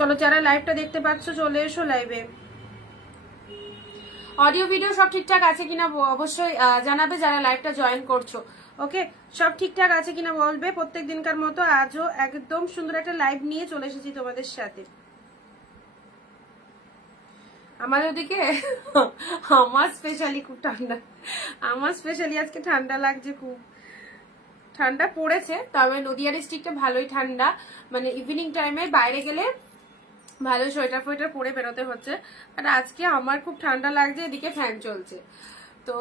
চলো যারা লাইভটা দেখতে পাচ্ছ চলে এসো লাইভে। অডিও ভিডিও সব ঠিকঠাক আছে কিনা অবশ্যই জানাবে যারা লাইভটা জয়েন করছো। ওকে, সব ঠিকঠাক আছে কিনা বলবে। প্রত্যেক দিনকার মতো আজও একদম সুন্দর একটা লাইভ নিয়ে চলে এসেছি তোমাদের সাথে। আমার ওদিকে আমার স্পেশালি খুব ঠান্ডা, আমার স্পেশালি আজকে ঠান্ডা লাগছে, খুব ঠান্ডা পড়েছে। তবে নদিয়া ডিস্ট্রিক্টে ভালোই ঠান্ডা, মানে ইভিনিং টাইমে বাইরে গেলে ভালো সোয়েটার ফোয়েটার পরে বেরোতে হচ্ছে। আর আজকে আমার খুব ঠান্ডা লাগছে, এদিকে ফ্যান চলছে। তো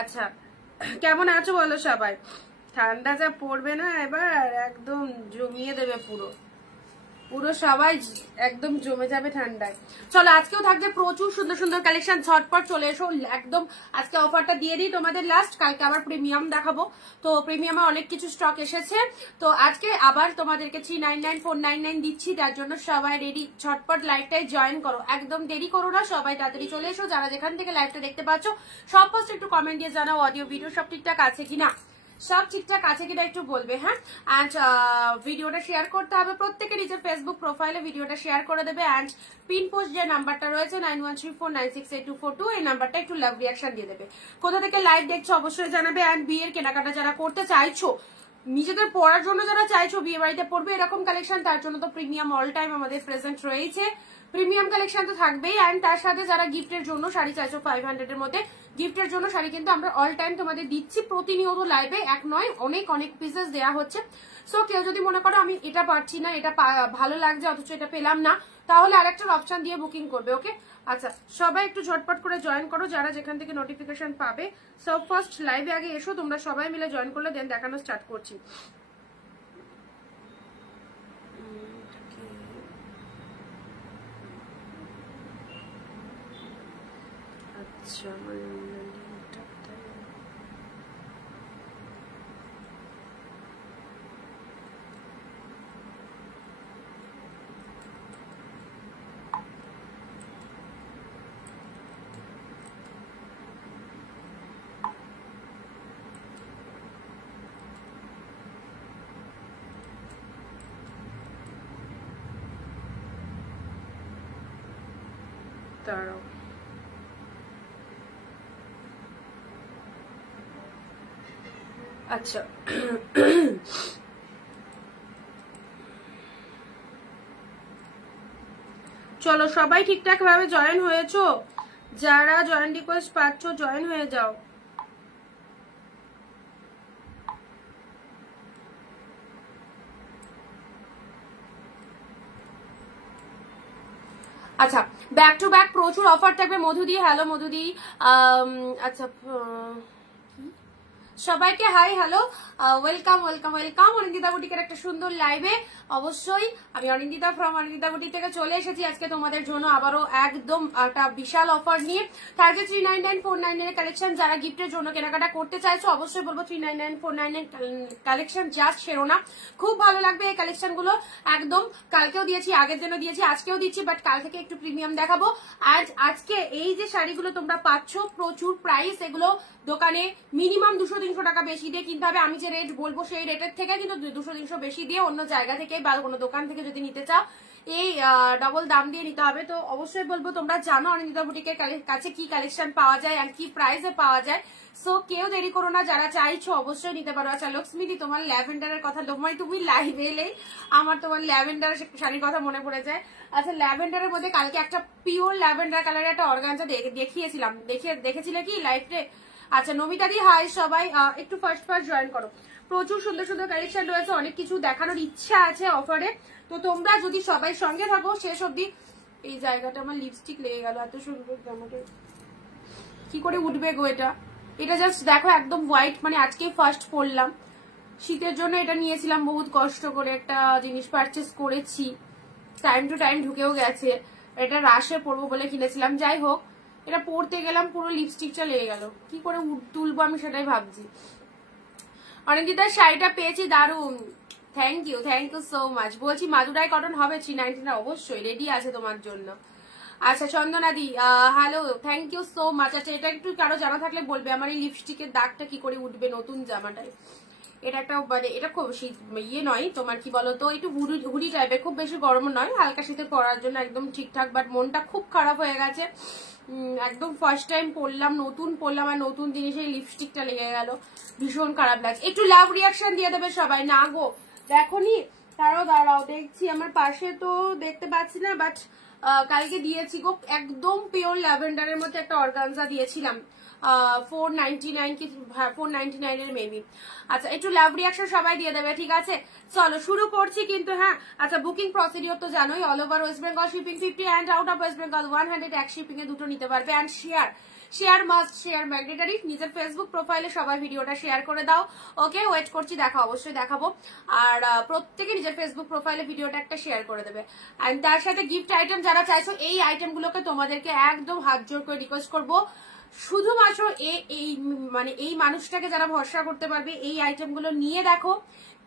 আচ্ছা, কেমন আছো বলো সবাই? ঠান্ডা যা পড়বে না এবার একদম জমিয়ে দেবে, পুরো পুরো সবাই একদম জমে যাবে ঠান্ডায়। চলো আজকেও থাকবে প্রচুর সুন্দর সুন্দর কালেকশন, ঝটপট চলে এসো একদম। আজকে অফারটা দিয়ে দিই তোমাদের লাস্ট, কালকে আবার প্রিমিয়াম দেখাবো। তো প্রিমিয়ামে অনেক কিছু স্টক এসেছে, তো আজকে আবার তোমাদেরকে 399 499 দিচ্ছি। তার জন্য সবাই রেডি, ঝটপট লাইভটাই জয়েন করো, একদম দেরি করো না, সবাই তাড়াতাড়ি চলে এসো। যারা যেখান থেকে লাইভটা দেখতে পাচ্ছ সব ফার্স্ট একটু কমেন্ট দিয়ে জানাও অডিও ভিডিও সব ঠিকঠাক আছে কিনা, সব ঠিকঠাক আছে কিনা একটু বলবে। হ্যাঁ, অ্যান্ড ভিডিওটা শেয়ার করতে হবে, প্রত্যেকে নিজের ফেসবুক প্রোফাইলে ভিডিওটা শেয়ার করে দেবে। অ্যান্ড পিন পোস্ট যে নাম্বারটা রয়েছে 9134968242, এই নাম্বারটা একটু লাভ রিয়াকশন দিয়ে দেবে। কোথা থেকে লাইভ দেখছো অবশ্যই জানাবে। অ্যান্ড বিয়ের কেনাকাটা যারা করতে চাইছো, নিজেদের পড়ার জন্য যারা চাইছো বিয়ে বাড়িতে পড়বে এরকম কালেকশন, তার জন্য তো প্রিমিয়াম অল টাইম আমাদের প্রেজেন্ট রয়েছে, প্রিমিয়াম কালেকশন তো থাকবেই। অ্যান্ড তার সাথে যারা গিফটের জন্য শাড়ি চাইছো 500 এর মধ্যে, গিফটের জন্য শাড়ি কিন্তু আমরা অল টাইম তোমাদের দিচ্ছি, প্রতিনিয়ত লাইভে এক নয় অনেক অনেক পিসেস দেওয়া হচ্ছে। সো কেউ যদি মনে করো আমি এটা পারছি না, এটা ভালো লাগছে অথচ এটা পেলাম না, তাহলে আরেকটা অপশন দিয়ে বুকিং করবে। ওকে, আচ্ছা সবাই একটু ঝটপট করে জয়েন করো যারা যেখান থেকে নোটিফিকেশন পাবে। সব ফার্স্ট লাইভে আগে এসো তোমরা, সবাই মিলে জয়েন করলে দেন দেখানো স্টার্ট করছি। আচ্ছা দাঁড়াও, আচ্ছা চলো সবাই ঠিকঠাক ভাবে জয়েন হয়েছো, যারা জয়েন রিকোয়েস্ট পাচ্ছ জয়েন হয়ে যাও। আচ্ছা ব্যাক টু ব্যাক প্রচুর অফার থাকবে। মধুদি, হ্যালো মধুদি। আচ্ছা সবাইকে hi hello, welcome welcome welcome Anindita বুটিকের একটা সুন্দর লাইভে। অবশ্যই আমি অনিন্দিতা ফ্রম অনিন্দিতা বুটিক থেকে চলে এসেছি আজকে তোমাদের জন্য আবারও একদম একটা বিশাল অফার নিয়ে। থাকবে 399 499 কালেকশন। যারা গিফটের জন্য কেনাকাটা করতে চাইছো অবশ্যই বলবো 399 499 কালেকশন জাস্ট সেরো না, খুব ভালো লাগবে এই কালেকশন গুলো। একদম কালকেও দিয়েছি, আগের দিনও দিয়েছি, আজকেও দিচ্ছি, বাট কাল থেকে একটু প্রিমিয়াম দেখাবো। আজকে এই যে শাড়িগুলো তোমরা পাচ্ছ প্রচুর প্রাইস, এগুলো দোকানে মিনিমাম 200-300 টাকা বেশি দিয়ে কিনতে হবে। আমি যে রেট বলবো সেই রেটের থেকে কিন্তু 200-300 বেশি দিয়ে অন্য জায়গা থেকে বা কোনো দোকান থেকে যদি নিতে চাও এই ডবল দাম দিয়ে নিতে হবে। তো অবশ্যই বলবো তোমরা জানো অনিন্দিতা বুটিকের কাছে কি কালেকশন পাওয়া যায় আর কি প্রাইসে পাওয়া যায়। সো কেউ দেরি করো না, যারা চাইছো অবশ্যই নিতে পারো। আচ্ছা লক্ষ্মীদি, তোমার ল্যাভেন্ডারের কথা তুমি লাইভে এলেই আমার তোমার ল্যাভেন্ডার শাড়ির কথা মনে পড়ে যায়। আচ্ছা ল্যাভেন্ডারের মধ্যে কালকে একটা পিওর ল্যাভেন্ডার কালারের একটা অর্গানজা দেখিয়েছিলাম, দেখেছিলে কি লাইভে? আচ্ছা নমিতা দি হাই, সবাই একটু ফার্স্ট জয়েন করো। প্রচুর সুন্দর সুন্দর কালেকশন রয়েছে, অনেক কিছু দেখানোর ইচ্ছা আছে অফারে। তো তোমরা যদি সবাই সঙ্গে থাকো শেষ অব্দি। এই জায়গাটা আমার লিপস্টিক লেগে গেল, এত সুন্দর জামাটা কি করে উঠবে গো এটা। এটা জাস্ট দেখো একদম হোয়াইট, মানে আজকে ফার্স্ট পরলাম, শীতের জন্য এটা নিয়েছিলাম বহুত কষ্ট করে, একটা জিনিস পারচেস করেছি, টাইম টু টাইম ঢুকেও গেছে। এটা রাশে পরবো বলে কিনেছিলাম, যাই হোক এটা পরতে গেলাম পুরো লিপস্টিকটা লেগে গেল, কি করে তুলবো আমি সেটাই ভাবছি। অনিন্দিতার শাড়িটা পেয়েছি, দারুন, থ্যাংক ইউ সো মাচ। বলছি মাদুরাই কটন হবে 399, অবশ্যই রেডি আছে তোমার জন্য। আচ্ছা চন্দনাদি hello, thank you so much. আচ্ছা এটা একটু কারো জানা থাকলে বলবে, আমার এই লিপস্টিকের দাগটা কি করে উঠবে নতুন জামাটায়। এটা একটা মানে এটা খুব শীত ইয়ে নয় তোমার কি বলতো, একটু হুডি টাইপের, খুব বেশি গরম নয়, হালকা শীতে পরার জন্য একদম ঠিকঠাক। বাট মনটা খুব খারাপ হয়ে গেছে, একদম ফার্স্ট টাইম পরলাম, নতুন পরলাম, আর নতুন জিনিসে লিপস্টিকটা লেগে গেল, ভীষণ খারাপ লাগছে। একটু লাভ রিয়াকশন দিয়ে দেবে সবাই। না গো দেখোনি, দাঁড়াও দেখছি, আমার পাশে তো দেখতে পাচ্ছি না, বাট কালকে দিয়েছি গো, একদম পিওর ল্যাভেন্ডারের মধ্যে একটা অর্গানজা দিয়েছিলাম, 499 কি 499 এর মেবি। আচ্ছা একটু লাভ রিয়াকশন সবাই দিয়ে দেবে, ঠিক আছে? চলো শুরু করছি কিন্তু। হ্যাঁ আচ্ছা, বুকিং প্রসিডিওর তো জানোই, all over West Bengal shipping 50 and out of West Bengal 100 এক শিপিং এ দুটো নিতে পারবে। And share must, share mandatory. নিজের ফেসবুক প্রোফাইলে সবাই ভিডিওটা শেয়ার করে দাও। ওকে, ওয়েট করছি, দেখা অবশ্যই দেখাবো। আর প্রত্যেকে নিজের ফেসবুক প্রোফাইলে ভিডিওটা একটা শেয়ার করে দেবে। এন্ড তার সাথে গিফট আইটেম যারা চাইছো, এই আইটেমগুলোকে তোমাদেরকে একদম হাত জোর করে রিকোয়েস্ট করবো, শুধুমাত্র এই মানুষটাকে যারা ভরসা করতে পারবে, এই আইটেমগুলো নিয়ে দেখো।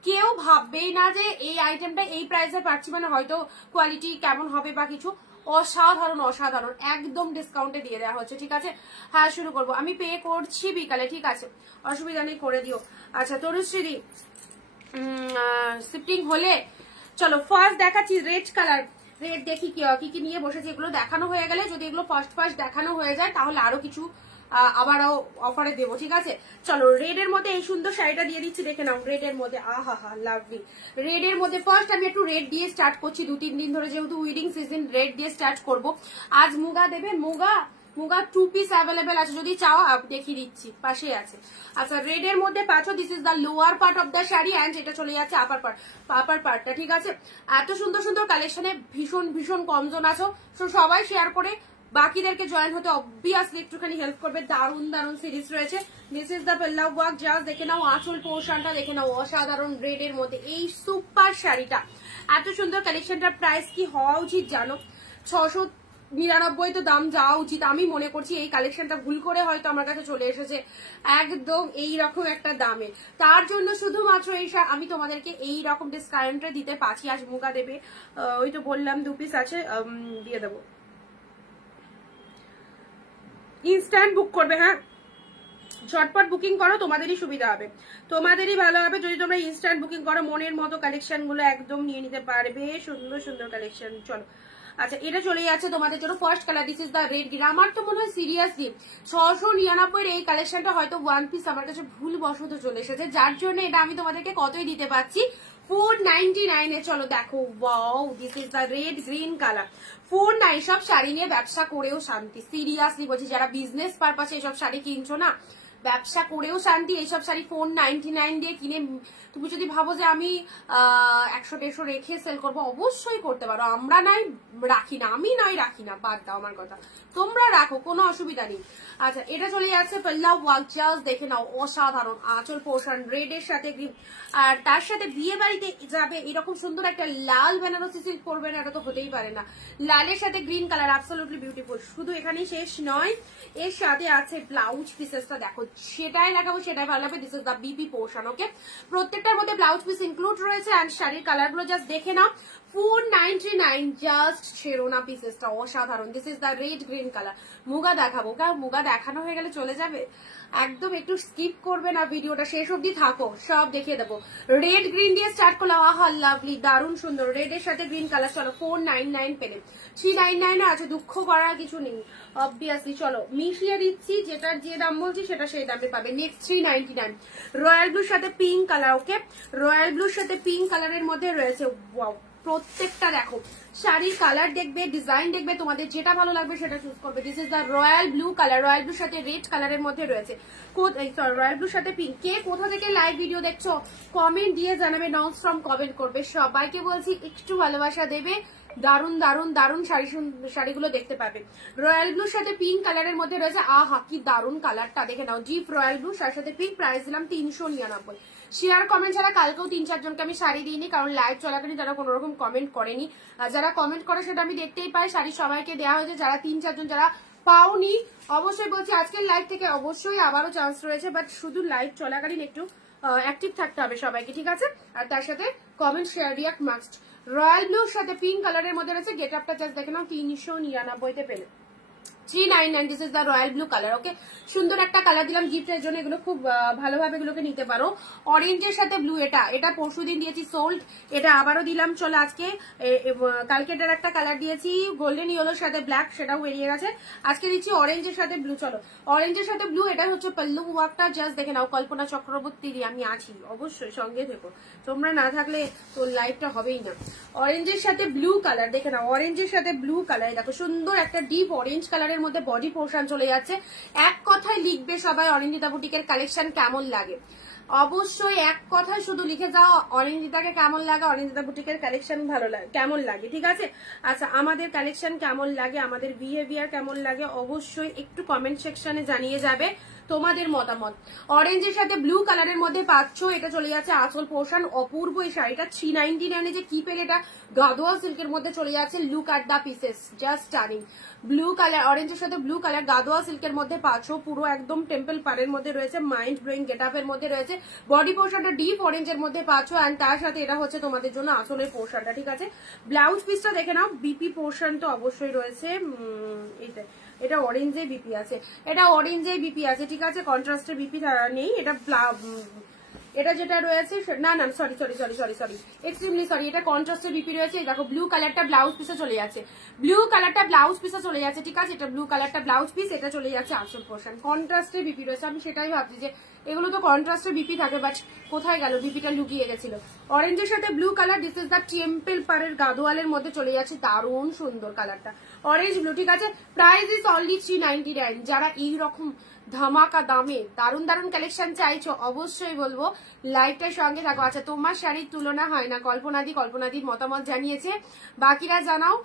কেউ ভাববেই না যে এই আইটেমটা এই প্রাইসে পাচ্ছি মানে হয়তো কোয়ালিটি কেমন হবে বা কিছু। অসাধারণ অসাধারণ, একদম ডিসকাউন্টে দিয়ে দেওয়া হচ্ছে, ঠিক আছে? হ্যাঁ শুরু করবো, আমি পে করছি বিকালে, ঠিক আছে? অসুবিধা নেই, করে দিও। আচ্ছা তরুশ্রী, শিফটিং হলে চলো ফার্স্ট দেখাচ্ছি রেড কালার। রেড দেখি কি কি নিয়ে বসেছে, এগুলো দেখানো হয়ে গেলে, যদি এগুলো ফার্স্ট দেখানো হয়ে যায় তাহলে আরো কিছু আবারও অফারে দেবো, ঠিক আছে? চলো রেড এর মধ্যে এই সুন্দর শাড়িটা দিয়ে দিচ্ছি, দেখে নাও। রেড এর মধ্যে আহা হা লাভলি। রেড এর মধ্যে ফার্স্ট আমি একটু রেড দিয়ে স্টার্ট করছি, 2-3 দিন ধরে যেহেতু উইডিং সিজন, রেড দিয়ে স্টার্ট করব। আজ মুগা দেবে, মুগা 2 পিস অ্যাভেলেবেল আছে, যদি চাও দেখিয়ে দিচ্ছি, পাশে আছে। আচ্ছা রেড এর মধ্যে পাচ্ছ, this is the lower part of the sari and এটা চলে যাচ্ছে আপার পার্টটা, ঠিক আছে? এত সুন্দর সুন্দর কালেকশনে ভীষণ ভীষণ কমজন আছো, সো সবাই শেয়ার করে বাকিদেরকে জয়েন হতে অবভিয়াসলি একটুখানি হেল্প করবে। দারুন দারুন সিরিজ রয়েছে। This is the pallu work, just দেখে নাও, আঁচল পোর্শনটা দেখে নাও, অসাধারণ রেড এর মধ্যে এই সুপার শাড়িটা। এত সুন্দর কালেকশনটার প্রাইস কি হওয়া উচিত জানো? 699 তো দাম যাওয়া উচিত। আমি মনে করছি এই কালেকশনটা ভুল করে হয়তো আমার কাছে চলে এসেছে একদম এইরকম একটা দামে। তার জন্য শুধুমাত্র আমি তোমাদেরকে এই রকম ডিসকাউন্টে দিতে পারছি। আজ মুগা দেবে, ওই তো বললাম 2 পিস আছে, দিয়ে দেবো। ইনস্ট্যান্ট বুক করবে, হ্যাঁ ঝটপট বুকিং করো, তোমাদেরই সুবিধা হবে, তোমাদেরই ভালো হবে যদি তোমরা ইনস্ট্যান্ট বুকিং করো। মনের মতো কালেকশন গুলো একদম নিয়ে নিতে পারবে, সুন্দর সুন্দর কালেকশন। চলো আচ্ছা এটা চলে যাচ্ছে তোমাদের জন্য first colour, this is the red green. আমার তো মনে হয় সিরিয়াসলি 699 এই কালেকশনটা হয়তো 1 পিস আমার কাছে ভুল বশত চলে এসেছে, যার জন্য এটা আমি তোমাদেরকে কতই দিতে পারছি, 499 এ। চলো দেখো, wow this is the red green colour, 499। সব শাড়ি নিয়ে ব্যবসা করেও শান্তি, সিরিয়াসলি বলছি, যারা বিজনেস পারপাসে এইসব শাড়ি কিনছো না, ব্যবসা করেও শান্তি। এইসব শাড়ি 499 দিয়ে কিনে তুমি যদি ভাবো যে আমি 100-150 রেখে সেল করবো, অবশ্যই করতে পারো। আমরা নাই রাখি না, আমি নয় রাখি না, বাদ দাও আমার কথা, তোমরা রাখো, কোনো অসুবিধা নেই। আচ্ছা এটা চলে যাচ্ছে পেল্লা ওয়ার্ক, জাস্ট দেখে নাও, অসাধারণ আঁচল পোর্শন রেড এর সাথে গ্রিন। আর তার সাথে বিয়ে বাড়িতে যাবে এরকম সুন্দর একটা লাল বেনারসি সিল্ক পরবে না, এটা তো হতেই পারে না। লালের সাথে গ্রিন কালার, অ্যাবসলিউটলি বিউটিফুল। শুধু এখানেই শেষ নয়, এর সাথে আছে ব্লাউজ পিসেসটা, দেখো সেটাই দেখাবো, সেটাই ভালো হবে। This is the BP portion, okay? প্রত্যেকটার মধ্যে ব্লাউজ পিস ইনক্লুড রয়েছে। অ্যান্ড শাড়ির কালার গুলো জাস্ট দেখে নাও, 499, জাস্ট শেরোনা পিসেসটা অসাধারণ। This is the red green colour. Muga দেখাবো, কারণ মুগা দেখানো হয়ে গেলে চলে যাবে, একদম একটু স্কিপ করবে না, ভিডিওটা শেষ অব্দি থাকো, সব দেখিয়ে দেবো। রেড গ্রিন দিয়ে স্টার্ট করলাম, আহা লাভলি, দারুণ সুন্দর রেড এর সাথে গ্রিন কালার। চলো 499 পেলে, 399 আছে, দুঃখ করার কিছু নেই অবভিয়াসলি। চলো মিশিয়ে দিচ্ছি, যেটার যে দাম বলছি সেটা সেই দামে পাবে। নেক্সট 399, রয়্যাল ব্লুর সাথে পিঙ্ক কালার, ওকে? রয়্যাল ব্লুর সাথে পিঙ্ক কালারের মধ্যে রয়েছে, ওয়াও প্রত্যেকটা দেখো, শাড়ির কালার দেখবে, ডিজাইন দেখবে, তোমাদের যেটা ভালো লাগবে সেটা চুজ করবে। This is the royal blue colour, royal ব্লুর সাথে রেড কালারের মধ্যে রয়েছে, রয়্যাল ব্লুর সাথে পিঙ্ক। কে কোথা থেকে লাইভ ভিডিও দেখছো কমেন্ট দিয়ে জানাবে, নন স্টপ কমেন্ট করবে। সবাইকে বলছি একটু ভালোবাসা দেবে, দারুন দারুন দারুন শাড়িগুলো দেখতে পাবে। রয়্যাল ব্লুর সাথে পিঙ্ক কালারের মধ্যে রয়েছে, আহা কি দারুন কালারটা, দেখে নাও, জিপ রয়্যাল ব্লু তার সাথে পিঙ্ক, প্রাইস দিলাম 399। শেয়ার কমেন্ট ছাড়া কালকেও 3-4 জনকে আমি শাড়ি দিইনি, কারণ লাইভ চলাকালীন তারা কোনো রকম কমেন্ট করেনি। যারা কমেন্ট করে সেটা আমি দেখতেই পাই, শাড়ি সবাইকে দেওয়া হয়েছে। যারা 3-4 জন যারা পাওনি, অবশ্যই বলছি আজকের লাইভ থেকে অবশ্যই আবারও চান্স রয়েছে, বাট শুধু লাইভ চলাকালীন একটু অ্যাক্টিভ থাকতে হবে সবাইকে, ঠিক আছে? আর তার সাথে comment, share, react must. Royal ব্লুর সাথে পিঙ্ক কালারের মধ্যে রয়েছে, গেট আপটা জাস্ট দেখে নাও, 399 পেলে। 399 this is the royal blue colour. Okay, সুন্দর একটা কালার দিলাম গিফটের জন্য, এগুলো খুব ভালোভাবে এগুলোকে নিতে পারো। অরেঞ্জের সাথে ব্লু, এটা পরশুদিন দিয়েছি সোল্ড, এটা আবারও দিলাম। চলো আজকে কালকে এটার একটা কালার দিয়েছি গোল্ডেন ইয়েলোর সাথে ব্ল্যাক, সেটাও বেরিয়ে গেছে। আজকে দিচ্ছি অরেঞ্জের সাথে ব্লু। চলো অরেঞ্জের সাথে ব্লু, এটা হচ্ছে পল্লু ওয়ার্কটা, জাস্ট দেখে নাও। কল্পনা চক্রবর্তী আমি আছি, অবশ্যই সঙ্গে থেকো, তোমরা না থাকলে তো লাইভটা হবেই না। অরেঞ্জের সাথে ব্লু কালার দেখে নাও, অরেঞ্জের সাথে ব্লু কালার, দেখো সুন্দর একটা ডিপ অরেঞ্জ কালারের মধ্যে বডি পোর্শন চলে যাচ্ছে। এক কথায় লিখবে সবাই অরিন্দিতা বুটিকের কালেকশন কেমন লাগে, অবশ্যই এক কথায় শুধু লিখে যাও অরিন্দিতাকে কেমন লাগে, অরিন্দিতা বুটিকের কালেকশন ভালো লাগে কেমন লাগে, ঠিক আছে? আচ্ছা, আমাদের কালেকশন কেমন লাগে, আমাদের বিহেভিয়ার কেমন লাগে, অবশ্যই একটু কমেন্ট সেকশনে জানিয়ে যাবে তোমাদের মতামত। অরেঞ্জের সাথে ব্লু কালারের মধ্যে পাচ্ছ, এটা চলে যাচ্ছে আঁচল পোর্শন। অপূর্ব এই শাড়িটা 399 যে কি পেল, এটা গাদোয়া সিল্কের মধ্যে চলে যাচ্ছে। Look at the pieces, just stunning. Blue colour, অরেঞ্জের সাথে ব্লু কালার গাদোয়া সিল্কের মধ্যে পাচ্ছ, পুরো একদম টেম্পল পাড়ের মধ্যে রয়েছে, মাইন্ড ব্লোয়িং গেট আপের মধ্যে রয়েছে। বডি পোর্শনটা ডিপ অরেঞ্জের মধ্যে পাচ্ছ, অ্যান্ড তার সাথে এটা হচ্ছে তোমাদের জন্য আঁচলের পোর্শনটা, ঠিক আছে? ব্লাউজ পিসটা দেখে নাও, বিপি পোর্শন তো অবশ্যই রয়েছে, এটা অরেঞ্জে বিপি আছে, এটা অরেঞ্জে বিপি আছে, ঠিক আছে? কন্ট্রাস্টের বিপি নেই, এটা যেটা রয়েছে না না সরি এক্সট্রিমলি সরি, এটা কন্ট্রাস্টের বিপি রয়েছে। দেখো ব্লু কালারটা ব্লাউজ পিসে চলে যাচ্ছে, ব্লু কালারটা ব্লাউজ পিসে চলে যাচ্ছে, ঠিক আছে? এটা ব্লু কালারটা ব্লাউজ পিস, এটা চলে যাচ্ছে আঁচল পোর্শন। কন্ট্রাস্টের বিপি রয়েছে, আমি সেটাই ভাবছি যে এগুলো তো কন্ট্রাস্টের বিপি থাকে, বাট কোথায় গেল, বিপিটা লুকিয়ে গেছিল। অরেঞ্জের সাথে blue colour, this is the temple পাড়ের গাদোয়ালের মধ্যে চলে যাচ্ছে, দারুণ সুন্দর কালারটা, অরেঞ্জ ব্লু, ঠিক আছে? Price is only 399। যারা এইরকম ধামাকা দামে দারুণ দারুণ কালেকশন চাইছো, অবশ্যই বলবো লাইভটার সঙ্গে থাকো। আচ্ছা, তোমার শাড়ির তুলনা হয় না, কল্পনাদির মতামত জানিয়েছে, বাকিরা জানাও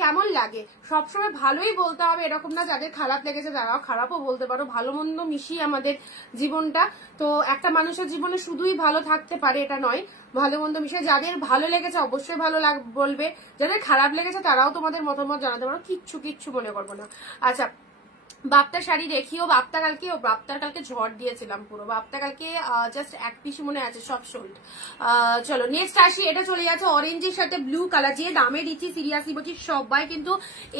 কেমন লাগে। সবসময় ভালোই বলতে হবে এরকম না, যাদের খারাপ লেগেছে তারাও খারাপও বলতে পারো, ভালো মন্দ মিশিয়ে আমাদের জীবনটা। তো একটা মানুষের জীবনে শুধুই ভালো থাকতে পারে এটা নয়, ভালো মন্দ মিশিয়ে। যাদের ভালো লেগেছে অবশ্যই ভালো বলবে, যাদের খারাপ লেগেছে তারাও তোমাদের মতামত জানাতে পারো, কিচ্ছু মনে করবো না। আচ্ছা, বাপ্তা শাড়ি দেখিও, বাপ্তার কালকে ঝড় দিয়েছিলাম পুরো, বাপ্তা কালকে জাস্ট এক পিস মনে আছে, সব সোল্ড। চলো নেক্সট আসি, এটা চলে যাচ্ছে অরেঞ্জের সাথে ব্লু কালার। যে দামে দিচ্ছি সিরিয়াসলি বলছি, সবাই কিন্তু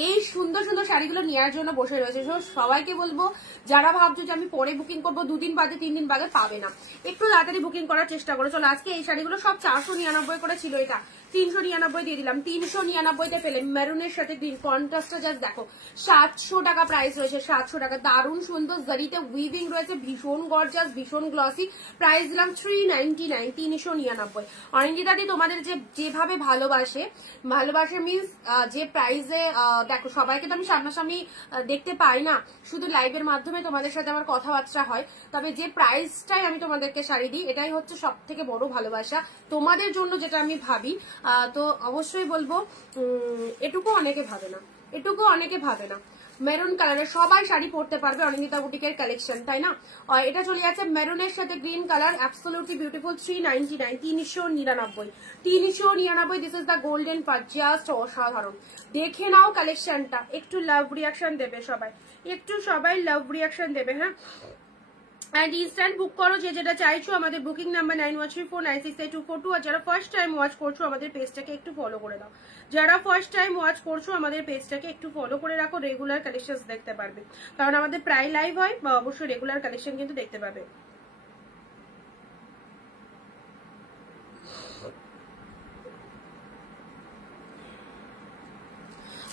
এই সুন্দর সুন্দর শাড়িগুলো নেওয়ার জন্য বসে রয়েছে। সবাইকে বলবো যারা ভাবছো যে আমি পরে বুকিং করবো, 2 দিন বাদে 3 দিন বাদে, পাবে না, একটু তাড়াতাড়ি বুকিং করার চেষ্টা করো। চলো আজকে এই শাড়িগুলো সব 499 করে ছিল, এটা 399 দিয়ে দিলাম, 399-তে পেলে। মেরুনের সাথে গ্রিন কন্ট্রাস্টটা জাস্ট দেখো, 700 টাকা প্রাইস রয়েছে, 700 টাকা। দারুণ সুন্দর জারিতে উইভিং রয়েছে, ভীষণ গর্জাস, ভীষণ গ্লসি। প্রাইস দিলাম 399, 399। অরিন্দিতাদি তোমাদের যেভাবে ভালোবাসে মিন্স যে প্রাইসে, দেখো সবাইকে তো আমি সামনাসামনি দেখতে পাই না, শুধু লাইভের মাধ্যমে তোমাদের সাথে আমার কথাবার্তা হয়, তবে যে প্রাইসটাই আমি তোমাদেরকে শাড়ি দিই, এটাই হচ্ছে সব থেকে বড় ভালোবাসা তোমাদের জন্য, যেটা আমি ভাবি। তো অবশ্যই বলবো এটুকু অনেকে ভাবে না। মেরুন কালারের সবাই শাড়ি পরতে পারবে, অনিন্দিতা বুটিকের কালেকশন, তাই না? এটা চলে যাচ্ছে মেরুনের সাথে green colour, absolutely beautiful, 399, 399। This is the golden part, just অসাধারণ। দেখে নাও কালেকশনটা, একটু লাভ রিয়াকশন দেবে সবাই, লাভ রিয়াকশন দেবে, হ্যাঁ? অ্যান্ড ইনস্ট্যান্ট বুক করো যে যেটা চাইছো। আমাদের বুকিং নাম্বার 9134968242। আর যারা ফার্স্ট টাইম ওয়াচ করছো আমাদের পেজটাকে একটু ফলো করে দাও, আমাদের পেজটাকে একটু ফলো করে রাখো, রেগুলার কালেকশন দেখতে পারবে, কারণ আমাদের প্রায় লাইভ হয়, বা অবশ্যই রেগুলার কালেকশন কিন্তু দেখতে পাবে।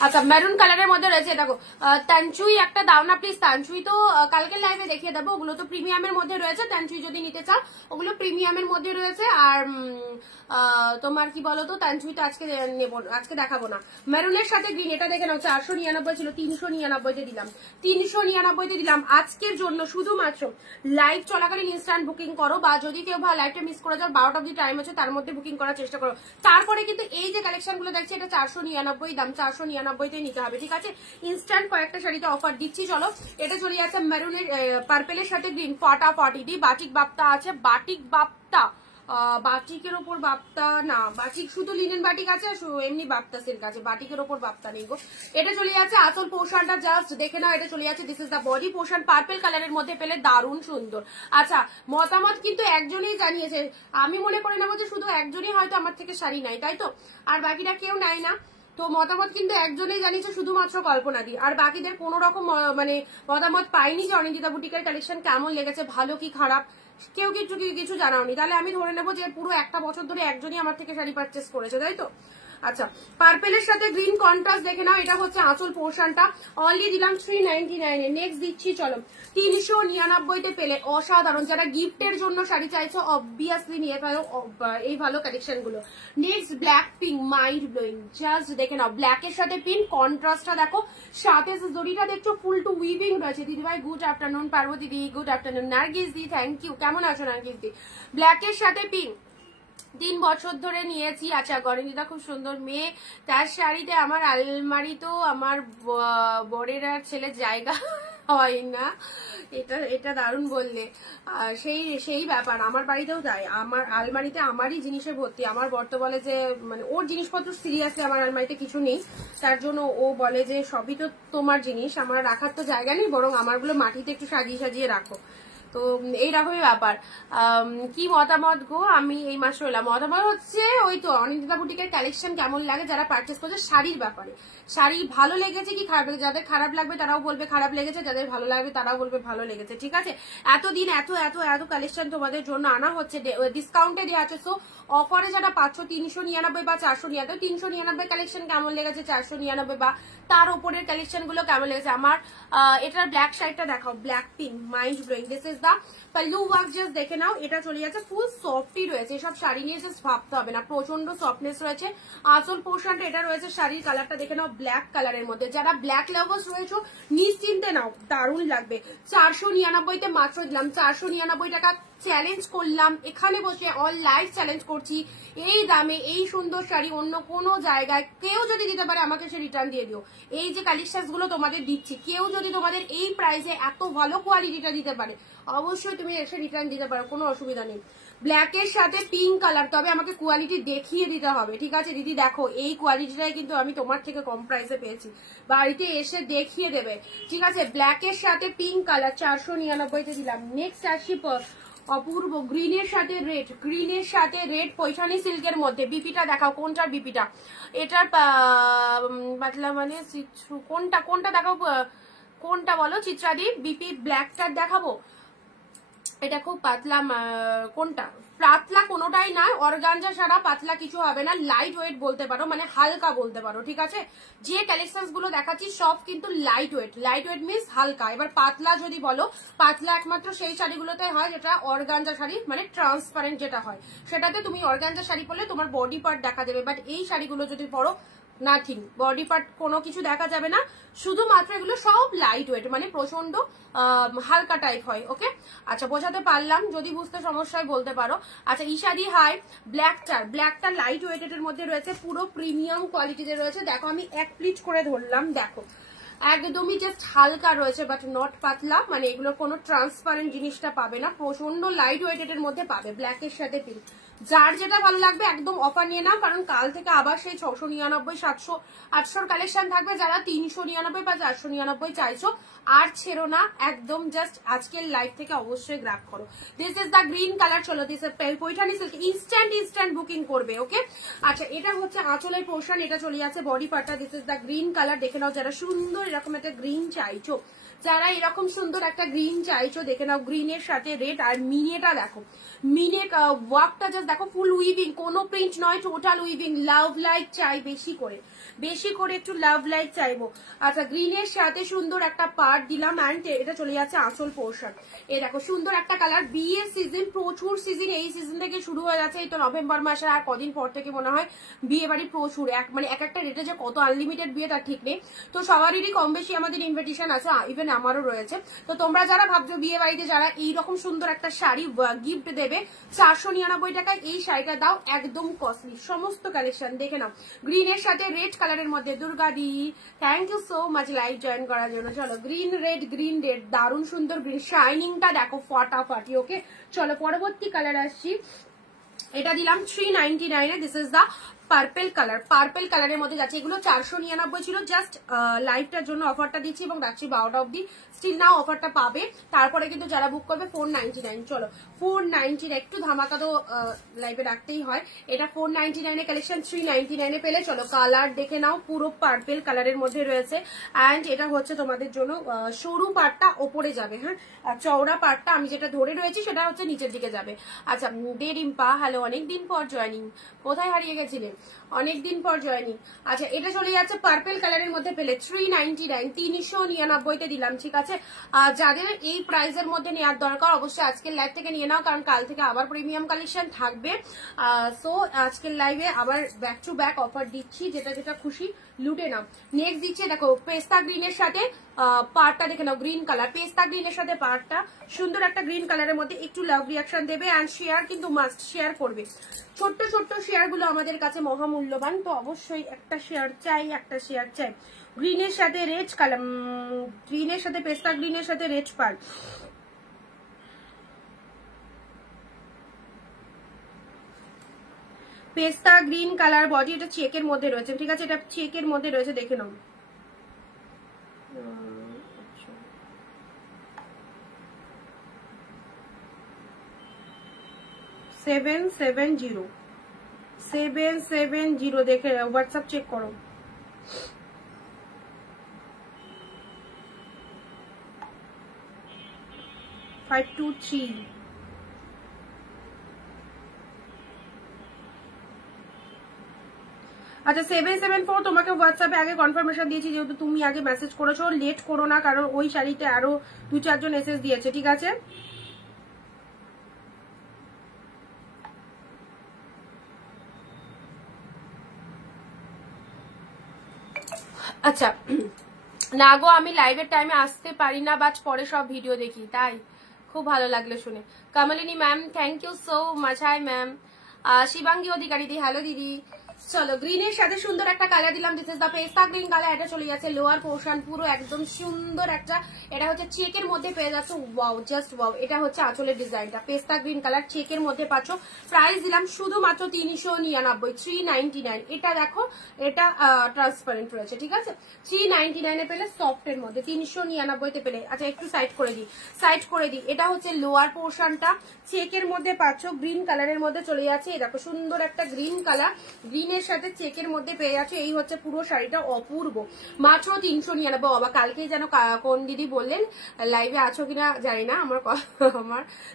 আচ্ছা, মেরুন কালারের মধ্যে রয়েছে, দেখো তানচুই একটা দাও না প্লিজ। তানচুই তো কালকের লাইভে দেখিয়ে দেবো, ওগুলো তো প্রিমিয়ামের মধ্যে রয়েছে। তানচুই যদি নিতে চাও ওগুলো প্রিমিয়ামের মধ্যে রয়েছে। আর তোমার কি বলতো, তানচুই তো আজকে আজকে দেখাবো না। মেরুনের সাথে গ্রিন, এটা দেখে নাও, 499 ছিল, 399-তে দিলাম, 399-তে দিলাম আজকের জন্য। শুধুমাত্র লাইভ চলাকালীন ইনস্ট্যান্ট বুকিং করো, বা যদি কেউ লাইভটা মিস করে যাও, 12টা অব্দি টাইম আছে, তার মধ্যে বুকিং করার চেষ্টা করো। তারপরে কিন্তু এই যে কালেকশন গুলো দেখছি, এটা 499 দাম, 499-তে নিতে হবে, ঠিক আছে? ইনস্ট্যান্ট কয়েকটা শাড়িতে অফার দিচ্ছি। চলো, এটা চলে যাচ্ছে মেরুনের পার্পেলের সাথে গ্রিন, ফাটাফাটি দি বাটিক বাপ্তা আছে, বাটিক বাপ্তা, বাটিকের ওপর বাপ্তা না, বাটিক শুধু লিনেন বাটিক আছে, এমনি বাপ্তা সিল্ক আছে, বাটিকের ওপর বাপ্তা নেই গো। এটা চলে যাচ্ছে আঁচল পোর্শনটা, জাস্ট দেখে নাও, এটা চলে যাচ্ছে, this is the body portion, purple কালারের মধ্যে পেলে দারুণ সুন্দর। আচ্ছা, মতামত কিন্তু একজনই জানিয়েছে, আমি মনে করে নেবো যে শুধু একজনই হয়তো আমার থেকে শাড়ি নাই, তাই তো, আর বাকিরা কেউ নেয় না। তো মতামত কিন্তু একজনেই জানিয়েছে, শুধুমাত্র কল্পনা দি, আর বাকিদের কোনো রকম মানে মতামত পাইনি যে অনিন্দিতা বুটিকের কালেকশন কেমন লেগেছে, ভালো কি খারাপ, কেউ কিছু জানাওনি। তাহলে আমি ধরে নেবো যে পুরো একটা বছর ধরে একজনই আমার থেকে শাড়ি পারচেস করেছে, তাই তো? আচ্ছা, পার্পেলের সাথে গ্রিন কন্ট্রাস্ট দেখে নাও, এটা হচ্ছে আঁচল পোর্শনটা, অনলি দিলাম 399 এ। নেক্সট দিচ্ছি চলো 399 পেলে, অসাধারণ। যারা গিফটের জন্য শাড়ি চাইছো অবভিয়াসলি নিয়ে ফেলো এই ভালো কালেকশন গুলো। Next black pink, mind blowing, just দেখে নাও, ব্ল্যাকের সাথে পিঙ্ক কন্ট্রাস্টটা দেখো, সাথে জরিটা দেখছো ফুল টু উইভিং রয়েছে। দিদিভাই গুড আফটারনুন, পার্বতী দি গুড আফটারনুন, নার্গিস দি থ্যাংক ইউ, কেমন আছো নার্গিস দি? ব্ল্যাকের সাথে পিঙ্ক 3 বছর ধরে নিয়েছি। আচ্ছা, গরিনীতা খুব সুন্দর মেয়ে, তার শাড়িতে আমার আলমারি তো আমার বরের আর ছেলের জায়গা হয় না। এটা দারুণ বললে। সেই ব্যাপার আমার বাড়িতেও তাই, আমার আলমারিতে আমারই জিনিসে ভর্তি। আমার বর তো বলে যে মানে ওর জিনিসপত্র সিরিয়াসলি আমার আলমারিতে কিছু নেই, তার জন্য ও বলে যে সবই তো তোমার জিনিস, আমার রাখার তো জায়গা নেই, বরং আমারগুলো মাটিতে একটু সাজিয়ে সাজিয়ে রাখো। তো এইরকমই ব্যাপার। কি মতামত গো? আমি এই মাসে এলাম। মতামত হচ্ছে ওই তো অনিন্দিতা বুটিকের কালেকশন কেমন লাগে, যারা পারচেস করছে শাড়ির ব্যাপারে, শাড়ি ভালো লেগেছে কি খারাপ লেগেছে, যাদের খারাপ লাগবে তারাও বলবে খারাপ লেগেছে, যাদের ভালো লাগবে তারাও বলবে ভালো লেগেছে, ঠিক আছে? এতদিন এত এত এত কালেকশন তোমাদের জন্য আনা হচ্ছে, ডিসকাউন্টে দেওয়া আছে। সো অফারে যারা পাচ্ছ 399 বা 499, 399 কালেকশন কেমন লেগেছে, 499 বা তার উপরের কালেকশন গুলো কেমন লেগেছে। আমার এটার ব্ল্যাক শাড়িটা দেখাও, black pink, mind blowing. This is the pallu work, just দেখে নাও, এটা চলে যাচ্ছে ফুল সফটই রয়েছে। এসব শাড়ি নিয়ে জাস্ট ভাবতে হবে না, প্রচন্ড সফটনেস রয়েছে। আঁচল পোর্শনটা এটা রয়েছে, শাড়ির কালারটা দেখে নাও ব্ল্যাক কালারের মধ্যে। যারা ব্ল্যাক লাভার্স রয়েছে নিশ্চিন্তে নাও, দারুণ লাগবে। 499 মাত্র দিলাম, 499 টাকা চ্যালেঞ্জ করলাম, এখানে বসে অল লাইভ চ্যালেঞ্জ করছি। এই দামে এই সুন্দর শাড়ি অন্য কোনো জায়গায় কেউ যদি দিতে পারে আমাকে সে রিটার্ন দিয়ে দিও। এই যে কালেকশন গুলো তোমাদের দিচ্ছি, কেউ যদি তোমাদের এই প্রাইসে এত ভালো কোয়ালিটিটা দিতে পারে অবশ্যই তুমি এসে রিটার্ন দিতে পারো, কোনো অসুবিধা নেই। ব্ল্যাকের সাথে পিঙ্ক কালার, তবে আমাকে কোয়ালিটি দেখিয়ে দিতে হবে, ঠিক আছে দিদি? দেখো এই কোয়ালিটিটাই কিন্তু আমি তোমার থেকে কম প্রাইসে পেয়েছি, বাড়িতে এসে দেখিয়ে দেবে, ঠিক আছে? ব্ল্যাকের সাথে পিঙ্ক কালার 499 দিলাম। নেক্সট আসি অপূর্ব গ্রিনের সাথে রেড, গ্রিনের সাথে রেড পৈঠানি সিল্কের মধ্যে। বিপিটা দেখাও, কোনটার বিপিটা? এটার পাতলা মানে কোনটা দেখাও, কোনটা বলো চিত্রাদি? বিপি ব্ল্যাকটার দেখাবো? এটা খুব পাতলা, কোনটা? পাতলা কোনোটাই না, অর্গানজা ছাড়া পাতলা কিছু হবে না, লাইট ওয়েট বলতে পারো, মানে হালকা বলতে পারো, ঠিক আছে? যে কালেকশন গুলো দেখাচ্ছি সব কিন্তু light weight, light weight means হালকা। এবার পাতলা যদি বলো, পাতলা একমাত্র সেই শাড়িগুলোতে হয় যেটা অর্গানজা শাড়ি, মানে ট্রান্সপারেন্ট যেটা হয়, সেটাতে তুমি অর্গানজা শাড়ি পরলে তোমার বডি পার্ট দেখা যাবে। বাট এই শাড়িগুলো যদি পরো নাথিং, বডি পার্ট কোনো কিছু দেখা যাবে না, শুধুমাত্র এগুলো সব লাইট ওয়েট, মানে প্রচন্ড হালকা টাইপ হয়। ওকে, আচ্ছা বোঝাতে পারলাম? যদি বুঝতে সমস্যা হয় বলতে পারো। আচ্ছা ঈশাদি হাই, ব্ল্যাকটা লাইট ওয়েটের মধ্যে রয়েছে, পুরো প্রিমিয়াম কোয়ালিটিতে রয়েছে। দেখো আমি এক প্লিট করে ধরলাম, দেখো একদমই জাস্ট হালকা রয়েছে, বাট নট পাতলা, মানে এগুলো কোনো ট্রান্সপারেন্ট জিনিসটা পাবে না, প্রচন্ড লাইট ওয়েটের মধ্যে পাবে, ব্ল্যাকের সাথে পিঙ্ক। যার যেটা ভালো লাগবে একদম অফার নিয়ে নাও, কারণ কাল থেকে আবার সেই 699, 700, 800 কালেকশন থাকবে। যারা 399 বা 499 চাইছো আর ছেড়ো না, একদম জাস্ট আজকের লাইভ থেকে অবশ্যই গ্র্যাব করো। This is the green colour, চলো this Paithani silk, instant booking করবে। ওকে, আচ্ছা এটা হচ্ছে আঁচলের পোর্শন, এটা চলে যাচ্ছে বডি পার্টটা। This is the green colour, দেখে নাও। যারা সুন্দর এরকম একটা গ্রিন চাইছো, যারা এরকম সুন্দর একটা গ্রিন চাইছো, দেখে নাও গ্রিনের সাথে রেড। আর মিনেটা দেখো, মিনে ওয়ার্কটা জাস্ট দেখো, ফুল উইভিং, কোনো প্রিন্ট নয়, টোটাল উইভিং। লাভ লাইট চাই বেশি করে একটু লাভ লাইট চাইবো। আচ্ছা গ্রিনের সাথে সুন্দর একটা পার্ট দিলাম, অ্যান্ড এটা চলে যাচ্ছে আঁচল পোর্শন। এই দেখো সুন্দর একটা কালার, বিয়ের সিজন, প্রচুর সিজন, এই সিজন থেকে শুরু হয়ে যাচ্ছে। এই তো নভেম্বর মাসে আর কদিন পর থেকে মনে হয় বিয়ে বাড়ি প্রচুর, মানে এক একটা রেটে যে কত আনলিমিটেড বিয়ে তার ঠিক নেই। তো সবারই কম বেশি আমাদের ইনভিটেশন আছে, ইভেন আমারও রয়েছে। তো তোমরা যারা ভাবছো বিয়ে বাড়িতে যারা এইরকম সুন্দর একটা শাড়ি গিফট দেবে 499 টাকায়, এই শাড়িটা দাও, একদম কস্টলি। সমস্ত কালেকশন দেখে নাও, গ্রিনের সাথে রেড কালারের মধ্যে। Durga di thank you so much live join করার জন্য। চলো গ্রিন রেড, দারুণ সুন্দর গ্রিন, শাইনিংটা দেখো ফাটাফাটি। ওকে চলো পরবর্তী কালার আসছি, এটা দিলাম 399 এ। দিস ইজ দা পার্পেল কালারের মধ্যে যাচ্ছে। এগুলো 499 ছিল, জাস্ট লাইভটার জন্য অফারটা দিচ্ছি এবং রাত্রি 12টা অবধি স্টিল নাও অফারটা পাবে। তারপরে কিন্তু যারা বুক করবে 499। চলো 499 একটু ধামাকা তো লাইভে রাখতেই হয়। এটা 499 কালেকশন 399 পেলে। চলো কালার দেখে নাও, পুরো পার্পেল কালারের মধ্যে রয়েছে। অ্যান্ড এটা হচ্ছে তোমাদের জন্য সরু পাটটা ওপরে যাবে, হ্যাঁ, চওড়া পাটটা আমি যেটা ধরে রয়েছি সেটা হচ্ছে নিচের দিকে যাবে। আচ্ছা রিম্পা, হ্যালো, অনেকদিন পর জয়েনিং, কোথায় হারিয়ে গেছিলেন? অনেকদিন পর জয়েনিং। আচ্ছা এটা চলে যাচ্ছে পার্পেল কালারের মধ্যে পেলে 399, 399 দিলাম, ঠিক আছে। যাদের এই প্রাইসের মধ্যে নেওয়ার দরকার অবশ্যই আজকের লাইভ থেকে নিয়ে নাও, কারণ কাল থেকে আবার প্রিমিয়াম কালেকশন থাকবে। সো আজকের লাইভে আবার ব্যাক টু ব্যাক অফার দিচ্ছি, যেটা যেটা খুশি লুটে নাও। নেক্সট দিচ্ছে দেখো পেস্তা গ্রিনের সাথে পার্টটা দেখে নাও, গ্রিন কালার, পেস্তা গ্রিনের সাথে পার্টটা সুন্দর একটা গ্রিন কালারের মধ্যে। একটু লাভ রিয়াকশন দেবে অ্যান্ড শেয়ার কিন্তু মাস্ট শেয়ার করবে। ছোট্ট ছোট্ট শেয়ার গুলো আমাদের কাছে মহামূল্যবান, তো অবশ্যই একটা শেয়ার চাই, একটা শেয়ার চাই। গ্রিনের সাথে রেড কালার, গ্রিনের সাথে পেস্তা গ্রিনের সাথে রেড পার্ট, পেস্তা গ্রিন কালার বডি, এটা চেকের মধ্যে রয়েছে, ঠিক আছে, এটা চেকের মধ্যে রয়েছে, দেখে নাও। 770 দেখে হোয়াটসঅ্যাপ চেক করো। Five two three. আচ্ছা 774 তোমাকে হোয়াটসঅ্যাপে আগে কনফার্মেশন দিয়েছি, যেহেতু তুমি আগে মেসেজ করেছো। লেট করো না, কারণ ওই শাড়িতে আরো 2-4 জন এসএস দিয়েছে, ঠিক আছে। আচ্ছা না গো, আমি লাইভের টাইমে আসতে পারি না, বাট পরে সব ভিডিও দেখি, তাই খুব ভালো লাগলো শুনে। Kamalini ma'am, thank you so much. Hi ma'am. Shivangi Adhikari দি, হ্যালো দিদি। চলো গ্রিনের সাথে সুন্দর একটা কালার দিলাম, দিস ইজ দা পেস্তা গ্রিন কালার। এটা চলে যাচ্ছে লোয়ার পোর্শন, পুরো একদম সুন্দর একটা, এটা হচ্ছে চেকের মধ্যে পেয়ে যাচ্ছ। Wow, just wow. এটা হচ্ছে আঁচলের ডিজাইনটা, পেস্তা গ্রিন কালার চেকের মধ্যে পাচ্ছ। প্রাইস দিলাম শুধুমাত্র 399, 399। এটা দেখো, এটা ট্রান্সপারেন্ট রয়েছে, ঠিক আছে। 399 পেলে, সফটের মধ্যে 399 পেলে। আচ্ছা একটু সাইড করে দিই। এটা হচ্ছে লোয়ার পোর্শনটা, চেকের মধ্যে পাচ্ছ, গ্রিন কালারের মধ্যে চলে যাচ্ছে। দেখো সুন্দর একটা গ্রিন কালার, গ্রিনের সাথে চেকের মধ্যে পেয়ে যাচ্ছে। এই হচ্ছে পুরো শাড়িটা, অপূর্ব, মাত্র 399। বাবা কালকেই যেন কোন দিদি বললেন, লাইভে আছো কিনা জানি না, আমার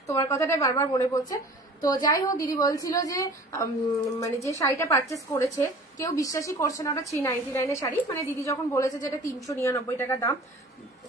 তোমার কথাটাই বারবার মনে পড়ছে। তো যাই হোক, দিদি বলছিল যে মানে যে শাড়িটা পারচেস করেছে কেউ বিশ্বাসই করছে না ওটা 399 শাড়ি। মানে দিদি যখন বলেছে যে এটা 399 টাকা দাম,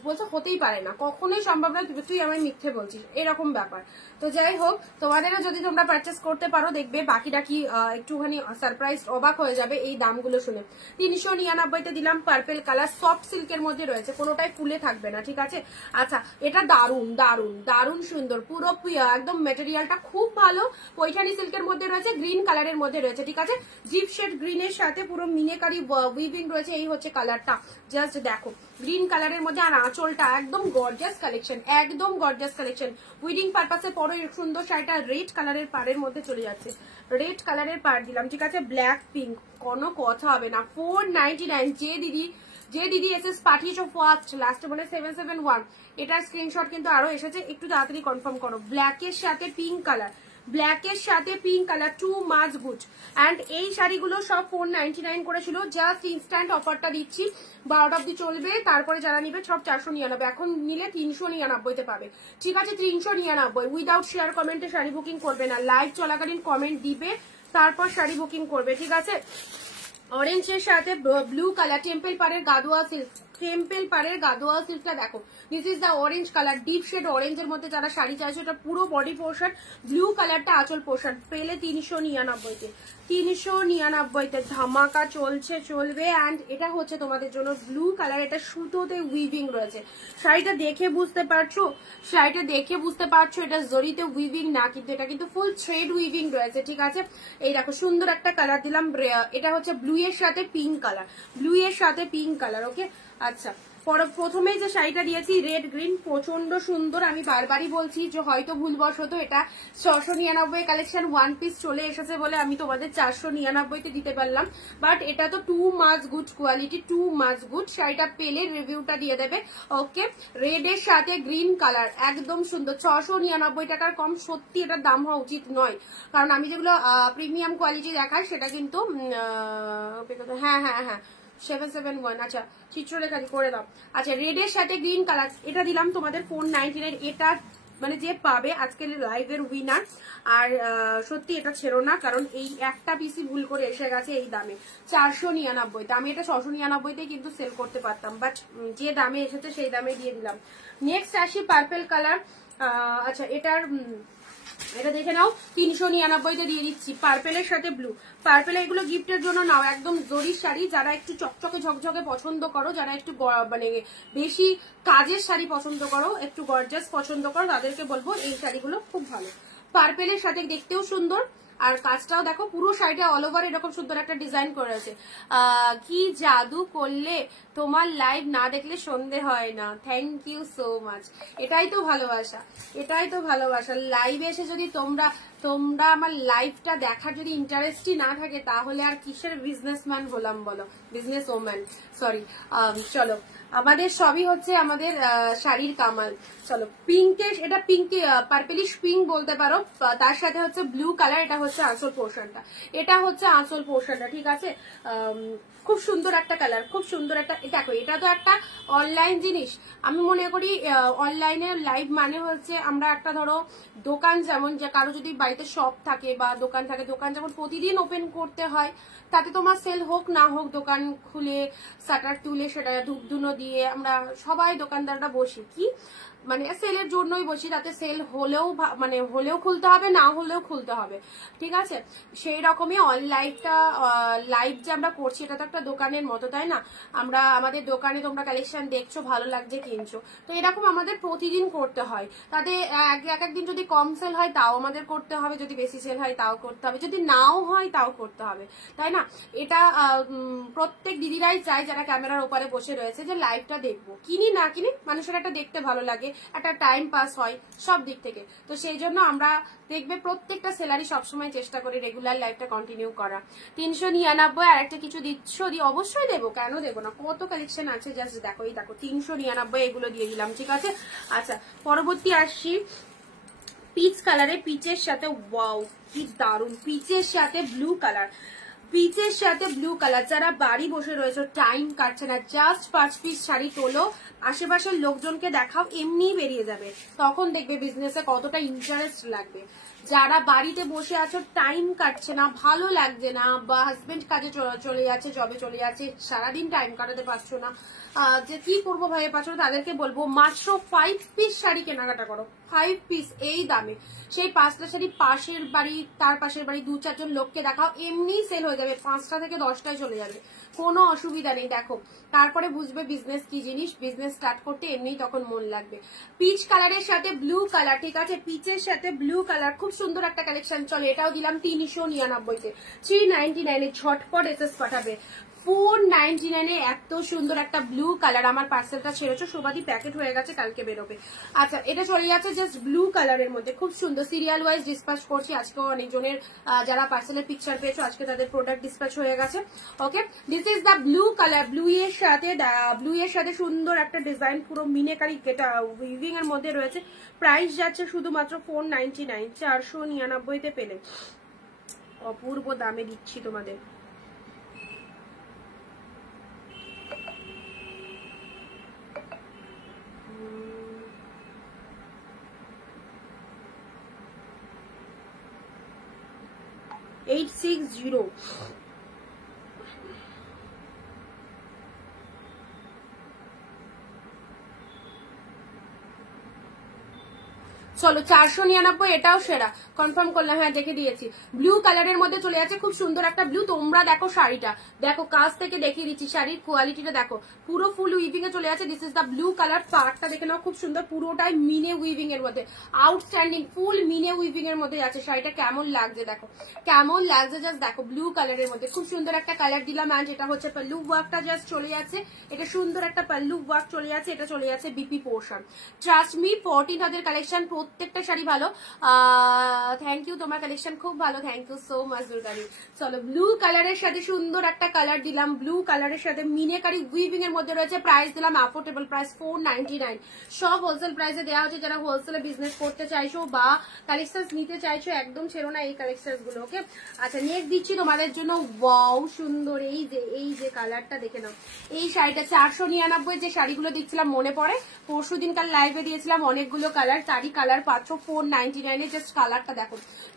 বলছে হতেই পারে না, কখনোই সম্ভব না, তুই আমায় মিথ্যে বলছিস, এরকম ব্যাপার। তো যাই হোক, তোমাদেরও যদি তোমরা পারচেস করতে পারো, দেখবে বাকিটা কি একটুখানি সারপ্রাইজ, অবাক হয়ে যাবে এই দামগুলো শুনে। 399 দিলাম। পার্পেল কালার, সফট সিল্কের মধ্যে রয়েছে, কোনোটাই ফুলে থাকবে না, ঠিক আছে। আচ্ছা এটা দারুন দারুন দারুন সুন্দর, পুরো একদম মেটেরিয়ালটা খুব ভালো। পৈঠানি সিল্কের মধ্যে রয়েছে, গ্রিন কালারের মধ্যে রয়েছে, ঠিক আছে। জিপ শেড গ্রিনের সাথে পুরো মিনেকারি উইভিং রয়েছে। এই হচ্ছে কালারটা, জাস্ট দেখো গ্রিন কালারের মধ্যে। আর আঁচলটা একদম গর্জিয়াস কালেকশন, একদম গর্জিয়াস কালেকশন। উইডিং পারপাসে পরো এই সুন্দর শাড়িটা রেড কালারের পাড়ের মধ্যে চলে যাচ্ছে, রেড কালারের পাড় দিলাম, ঠিক আছে। ব্ল্যাক পিঙ্ক, কোনো কথা হবে না। 499। যে দিদি এসএস পাঠিয়েছো ফার্স্ট, লাস্টে বলে 771, এটার স্ক্রিনশট কিন্তু আরো এসেছে, একটু তাড়াতাড়ি কনফার্ম করো। ব্ল্যাকের সাথে পিঙ্ক কালার, ব্ল্যাকের সাথে pink colour, too much good. And এই শাড়িগুলো সব 499 করেছিল, জাস্ট ইনস্ট্যান্ট অফারটা দিচ্ছি, 12টা অব্দি চলবে। তারপরে যারা নিবে সব 499, এখন নিলে 399 পাবে, ঠিক আছে। 399 উইদাউট শেয়ার কমেন্টে শাড়ি বুকিং করবে না, লাইভ চলাকালীন কমেন্ট দিবে, তারপর শাড়ি বুকিং করবে, ঠিক আছে। অরেঞ্জের সাথে ব্লু কালার, টেম্পল পাড়ের গাদোয়া সিল্ক, টেম্পল পাড়ের গাদোয়া সিল্কটা দেখো, this is the orange colour, deep shade অরেঞ্জের মধ্যে যারা শাড়ি চাইছো, এটা পুরো বডি পোর্শন, ব্লু কালারটা আঁচল পোর্শন, পেলে 399 399 ধামাকা চলবে। অ্যান্ড এটা হচ্ছে তোমাদের জন্য ব্লু কালার, এটা সুতোতে উইভিং রয়েছে। শাড়িটা দেখে বুঝতে পারছো এটা জরিতে উইভিং না, কিন্তু এটা কিন্তু ফুল থ্রেড উইভিং রয়েছে, ঠিক আছে। এই দেখো সুন্দর একটা কালার দিলাম, এটা হচ্ছে ব্লু এর সাথে পিঙ্ক কালার, ওকে। আচ্ছা প্রথমেই যে শাড়িটা দিয়েছি রেড গ্রিন, প্রচন্ড সুন্দর। আমি বারবারই বলছি যে হয়তো ভুলবশত এটা 699 কালেকশন ওয়ান পিস চলে এসেছে বলে আমি তোমাদের 499-তে দিতে পারলাম, বাট এটা তো too much good quality, too much good. শাড়িটা পেলে রিভিউটা দিয়ে দেবে। ওকে, রেড এর সাথে গ্রিন কালার, একদম সুন্দর। 699 টাকার কম সত্যি এটার দাম হওয়া উচিত নয়, কারণ আমি যেগুলো প্রিমিয়াম কোয়ালিটি দেখাই সেটা কিন্তু হ্যাঁ 771। আচ্ছা, চিত্রলেখা করে দাও। আচ্ছা, রেড এর সাথে গ্রিন কালার, এটা দিলাম তোমাদের 499। এটা মানে যে পাবে আজকের লাইভের উইনার। আর সত্যি এটা ছেড়ো না, কারণ এই একটা পিসি ভুল করে এসে গেছে এই দামে 499। আমি এটা 699-তে কিন্তু সেল করতে পারতাম, বাট যে দামে এসেছে সেই দামে দিয়ে দিলাম। নেক্সট আসি পার্পেল কালার। আচ্ছা, এটা দেখে নাও, 399-তে দিয়ে দিচ্ছি। পার্পেলের সাথে ব্লু। পার্পেল এগুলো গিফটের জন্য নাও, একদম জরির শাড়ি। যারা একটু চকচকে ঝকঝকে পছন্দ করো, যারা একটু মানে বেশি কাজের শাড়ি পছন্দ করো, একটু গর্জাস পছন্দ করো, তাদেরকে বলবো এই শাড়িগুলো খুব ভালো। পার্পেলের সাথে দেখতেও সুন্দর, আর কাজটাও দেখো, পুরো শাড়িটা অল ওভার এরকম সুন্দর একটা ডিজাইন করেছে। কি জাদু করলে, তোমার লাইভ না দেখলে সন্ধে হয় না। Thank you so much. এটাই তো ভালোবাসা, এটাই তো ভালোবাসা। লাইভে এসে যদি তোমরা আমার লাইভটা দেখার যদি ইন্টারেস্টই না থাকে, তাহলে আর কিসের বিজনেসম্যান হলাম বলো, বিজনেস ওম্যান, সরি। চলো, আমাদের সবই হচ্ছে আমাদের শাড়ির কামাল। চলো, পিঙ্কের, এটা পিঙ্ক, পার্পেলিশ পিঙ্ক বলতে পারো, তার সাথে হচ্ছে ব্লু কালার। এটা হচ্ছে আঁচল পোর্শনটা, এটা হচ্ছে আঁচল পোর্শনটা, ঠিক আছে। খুব সুন্দর একটা কালার, খুব সুন্দর একটা। দেখো, এটা তো একটা অনলাইন জিনিস। আমি মনে করি অনলাইনে লাইভ মানে হচ্ছে আমরা একটা ধরো দোকান, যেমন যে কারো যদি বাড়িতে শপ থাকে বা দোকান থাকে, দোকান যেমন প্রতিদিন ওপেন করতে হয়, তাতে তোমার সেল হোক না হোক, দোকান খুলে শাটার তুলে সেটা ধূপধুনো দিয়ে আমরা সবাই দোকানদাররা বসি, কি মানে সেলের জন্যই বসি, তাতে সেল হলেও মানে হলেও খুলতে হবে, না হলেও খুলতে হবে, ঠিক আছে। সেই রকমই অনলাইনটা, লাইভ যে আমরা করছি, এটা তো একটা দোকানের মতো, তাই না? আমরা আমাদের দোকানে তোমরা কালেকশন দেখছো, ভালো লাগছে, কিনছো, তো এরকম আমাদের প্রতিদিন করতে হয়। তাতে এক একদিন যদি কম সেল হয় তাও আমাদের করতে হবে, যদি বেশি সেল হয় তাও করতে হবে, যদি নাও হয় তাও করতে হবে, তাই না? এটা প্রত্যেক দিদিরাই চায় যারা ক্যামেরার ওপারে বসে রয়েছে, যে লাইভটা দেখবো, কিনি না কিনি, মানুষের একটা দেখতে ভালো লাগে, একটা টাইম পাস হয় সব দিক থেকে। তো সেই জন্য আমরা দেখবে প্রত্যেকটা সেলারই সবসময় চেষ্টা করি রেগুলার লাইফটা কন্টিনিউ করা। 399 আর একটা কিছু দিচ্ছ, অবশ্যই দেবো, কেন দেবো না, কত কালেকশন আছে, জাস্ট দেখো, এই দেখো 399 এগুলো দিয়ে দিলাম, ঠিক আছে। আচ্ছা, পরবর্তী আসছি পিচ কালারে, পিচের সাথে, ওয়াও কি দারুন, পিচের সাথে ব্লু কালার, পিচের সাথে ব্লু কালার। যারা বাড়ি বসে রয়েছে, টাইম কাটছে না, জাস্ট 5 পিস শাড়ি তোলো, আশেপাশের লোকজনকে দেখাও, এমনি বেরিয়ে যাবে, তখন দেখবে বিজনেসে কতটা ইন্টারেস্ট লাগবে। যারা বাড়িতে বসে আছো, টাইম কাটছে না, ভালো লাগছে না, বা হাজবেন্ড কাজে চলে যাচ্ছে, জবে চলে যাচ্ছে, সারাদিন টাইম কাটাতে পারছো না, যে কি করবো ভেবে পাচ্ছ না, তাদেরকে বলবো মাত্র 5 পিস শাড়ি কেনাকাটা করো, 5 পিস এই দামে। সেই 5টা শাড়ি পাশের বাড়ি, তার পাশের বাড়ি 2-4 জন লোককে দেখাও, এমনি সেল হয়ে যাবে, 5টা থেকে 10টায় চলে যাবে, কোনো অসুবিধা নেই। দেখো, তারপরে বুঝবে বিজনেস কি জিনিস, বিজনেস স্টার্ট করতে এমনি তখন মন লাগবে। পিচ কালারের সাথে ব্লু কালার, ঠিক আছে, পিচের সাথে ব্লু কালার, খুব সুন্দর একটা কালেকশন। চলো, এটাও দিলাম 399-তে, 399-এ ঝটপট এসএস পাঠাবে। 499-এ এত সুন্দর একটা ব্লু কালার। আমার পার্সেলটা ছেড়েছো, সবারই প্যাকেট হয়ে গেছে, কালকে বেরোবে। আচ্ছা, এটা চলে যাচ্ছে জাস্ট ব্লু কালারের মধ্যে, খুব সুন্দর। সিরিয়াল ওয়াইজ ডিসপ্যাচ করছি, আজকেও অনেকজনের যারা পার্সেলের পিকচার পেয়েছো, আজকে তাদের প্রোডাক্ট ডিসপ্যাচ হয়ে গেছে। Okay, this is the blue colour. Blue এর সাথে সুন্দর একটা ডিজাইন, পুরো মিনেকারি যেটা উইভিং এর মধ্যে রয়েছে। প্রাইস যাচ্ছে শুধুমাত্র 499, 499-তে পেলে। অপূর্ব দামে দিচ্ছি তোমাদের। $860। চলো 499, এটাও সেরা, কনফার্ম করলাম, হ্যাঁ দেখে দিয়েছি। ব্লু কালারের মধ্যে চলে যাচ্ছে, খুব সুন্দর একটা ব্লু। তোমরা দেখো শাড়িটা, দেখো কাছ থেকে দেখিয়ে দিচ্ছি, শাড়ির কোয়ালিটিটা দেখো, পুরো ফুল উইভিং এ চলে যাচ্ছে। This is the blue colour. পার্টটা দেখে নাও, খুব সুন্দর, পুরোটাই মিনে উইভিং এর মধ্যে, আউটস্ট্যান্ডিং, ফুল মিনে উইভিং এর মধ্যে যাচ্ছে। শাড়িটা কেমন লাগছে দেখো, কেমন লাগছে জাস্ট দেখো, ব্লু কালারের মধ্যে খুব সুন্দর একটা কালার দিলাম। অ্যান্ড এটা হচ্ছে পাল্লু ওয়ার্কটা জাস্ট চলে যাচ্ছে, এটা সুন্দর একটা পাল্লু ওয়ার্ক চলে যাচ্ছে, এটা চলে যাচ্ছে বিপি পোর্শন। ট্রাস্ট মি 14 হাতের কালেকশন, প্রত্যেকটা শাড়ি ভালো। থ্যাংক ইউ, তোমার কালেকশন খুব ভালো, থ্যাংক ইউ সো মাচ দুর্গানি। চলো ব্লু কালারের সাথে সুন্দর একটা কালার দিলাম, ব্লু কালারের সাথে মিনেকারি উইভিং এর মধ্যে রয়েছে। প্রাইস দিলাম অ্যাফোর্ডেবল প্রাইস 499, সব হোলসেল প্রাইসে দেওয়া হচ্ছে। যারা হোলসেলে বিজনেস করতে চাইছো বা কালেকশন নিতে চাইছো, একদম ছেড়ো না এই কালেকশন গুলো, ওকে। আচ্ছা নেক্সট দিচ্ছি তোমাদের জন্য, ওয়াও সুন্দর, এই যে কালারটা দেখে নাও। এই শাড়িটা 499, যে শাড়িগুলো দিচ্ছিলাম মনে পড়ে, পরশু দিনকার লাইভে দিয়েছিলাম অনেকগুলো কালার, তারই কালার পাচ্ছ 499 এ। জাস্ট কালারটা দেখো,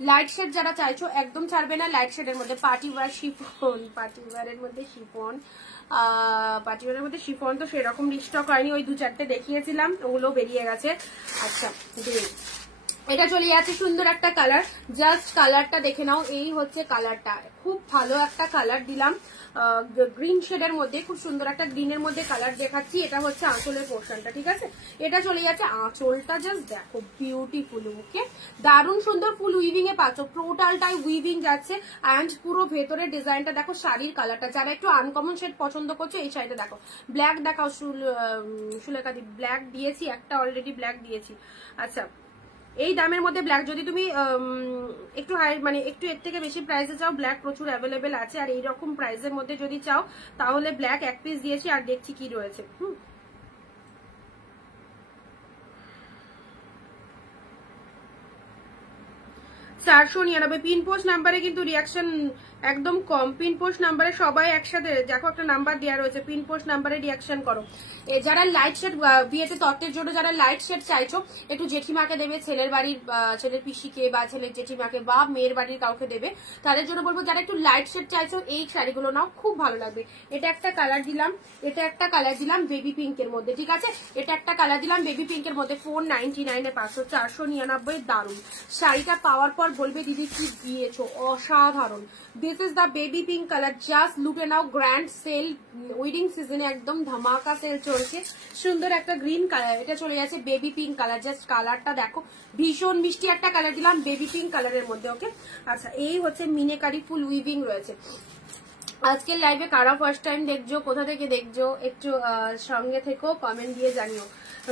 লাইট শেড যারা চাইছো একদম ছাড়বে না। লাইট শেডের মধ্যে পার্টি ওয়্যার শিফন, পার্টি ওয়্যারের মধ্যে শিফন, পার্টি ওয়্যারের মধ্যে শিফন তো সেরকম রিস্টক হয়নি, ওই 2-4টে দেখিয়েছিলাম, ওগুলো বেরিয়ে গেছে। আচ্ছা এটা চলে যাচ্ছে সুন্দর একটা কালার, জাস্ট কালারটা দেখে নাও। এই হচ্ছে কালারটা, খুব ভালো একটা কালার দিলাম গ্রিন শেডের মধ্যে, খুব সুন্দর একটা গ্রিনের মধ্যে কালার দেখাচ্ছি। এটা হচ্ছে আঁচলের পোর্শনটা, ঠিক আছে, এটা চলে যাচ্ছে আঁচলটা, জাস্ট দেখো বিউটিফুল, ওকে, দারুণ সুন্দর ফুল উইভিং এ পাচ্ছ, টোটালটাই উইভিং যাচ্ছে। অ্যান্ড পুরো ভেতরের ডিজাইনটা দেখো, শাড়ির কালারটা, যারা একটু আনকমন শেড পছন্দ করছো এই শাড়িটা দেখো। ব্ল্যাক দেখাও, সুলেখা দি ব্ল্যাক দিয়েছি একটা, অলরেডি ব্ল্যাক দিয়েছি। আচ্ছা এই দামের মধ্যে ব্ল্যাক যদি তুমি একটু হাই মানে একটু এর থেকে বেশি প্রাইসে চাও, ব্ল্যাক প্রচুর অ্যাভেলেবেল আছে। আর এইরকম প্রাইসের মধ্যে যদি চাও তাহলে ব্ল্যাক এক পিস দিয়েছি, আর দেখছি কি রয়েছে। 499 পিন পোস্ট নাম্বারে কিন্তু রিয়াকশন একদম কম। পিন পোস্ট নাম্বারে সবাই একসাথে দেখো, একটা নাম্বার দেওয়া রয়েছে, পিন পোস্ট নাম্বারে রিয়াকশন করো। যারা লাইট শেড বিয়েতে তত্ত্বের জন্য যারা লাইট শেড চাইছো, একটু জেঠিমাকে দেবে, ছেলের বাড়ির ছেলের পিসিকে বা ছেলের জেঠিমাকে বা মেয়ের বাড়ির কাউকে দেবে, তাদের জন্য বলবো যারা একটু লাইট শেড চাইছো এই শাড়িগুলো নাও, খুব ভালো লাগবে। এটা একটা কালার দিলাম, এটা একটা কালার দিলাম বেবি পিঙ্কের মধ্যে, ঠিক আছে, এটা একটা কালার দিলাম বেবি পিঙ্কের মধ্যে। 499 এ 499, দারুন শাড়িটা পাওয়ার পর বলবে দিদি কি দিয়েছো, অসাধারণ। This is the baby pink colour, just লুকে নাও, গ্র্যান্ড সেল উইডিং সিজনে একদম ধামাকা সেল চলছে। সুন্দর একটা গ্রিন কালার, এটা চলে যাচ্ছে বেবি পিঙ্ক কালার, জাস্ট কালারটা দেখো, ভীষণ মিষ্টি একটা কালার দিলাম বেবি পিঙ্ক কালারের মধ্যে, ওকে। আচ্ছা এই হচ্ছে মিনেকারি ফুল উইভিং রয়েছে। আজকের লাইভে কারা ফার্স্ট টাইম দেখছো, কোথা থেকে দেখছো, একটু সঙ্গে থেকেও কমেন্ট দিয়ে জানিও।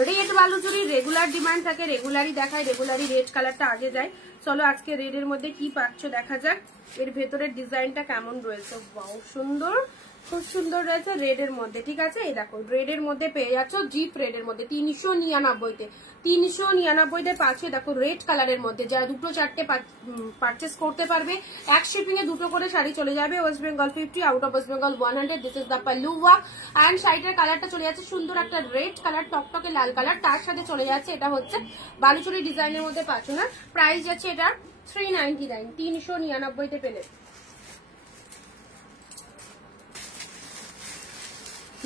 রেড বালুচুরি রেগুলার ডিমান্ড থাকে, রেগুলারই দেখায়, রেগুলারই রেড কালারটা আগে যায়। চলো আজকে রেডের মধ্যে কি পাচ্ছ দেখা যাক, এর ভেতরের ডিজাইনটা কেমন রয়েছে। বাও সুন্দর, খুব সুন্দর রয়েছে রেডের মধ্যে, ঠিক আছে। এই দেখো রেডের মধ্যে পেয়ে যাচ্ছ, জিপ রেডের মধ্যে 399-তে, 399-তে পাচ্ছ। দেখো রেড কালারের মধ্যে, যারা 2-4টে পারচেস করতে পারবে, এক শিপিং এ 2টো করে শাড়ি চলে যাবে। West Bengal 50, out of West Bengal 100। This is the pallu work. And শাড়িটার কালারটা চলে যাচ্ছে সুন্দর একটা রেড কালার, টকটকে লাল কালার, তার সাথে চলে যাচ্ছে এটা হচ্ছে বালুচুরি ডিজাইনের মধ্যে পাচ্ছ না। প্রাইস যাচ্ছে এটার 399, 399-তে পেলে।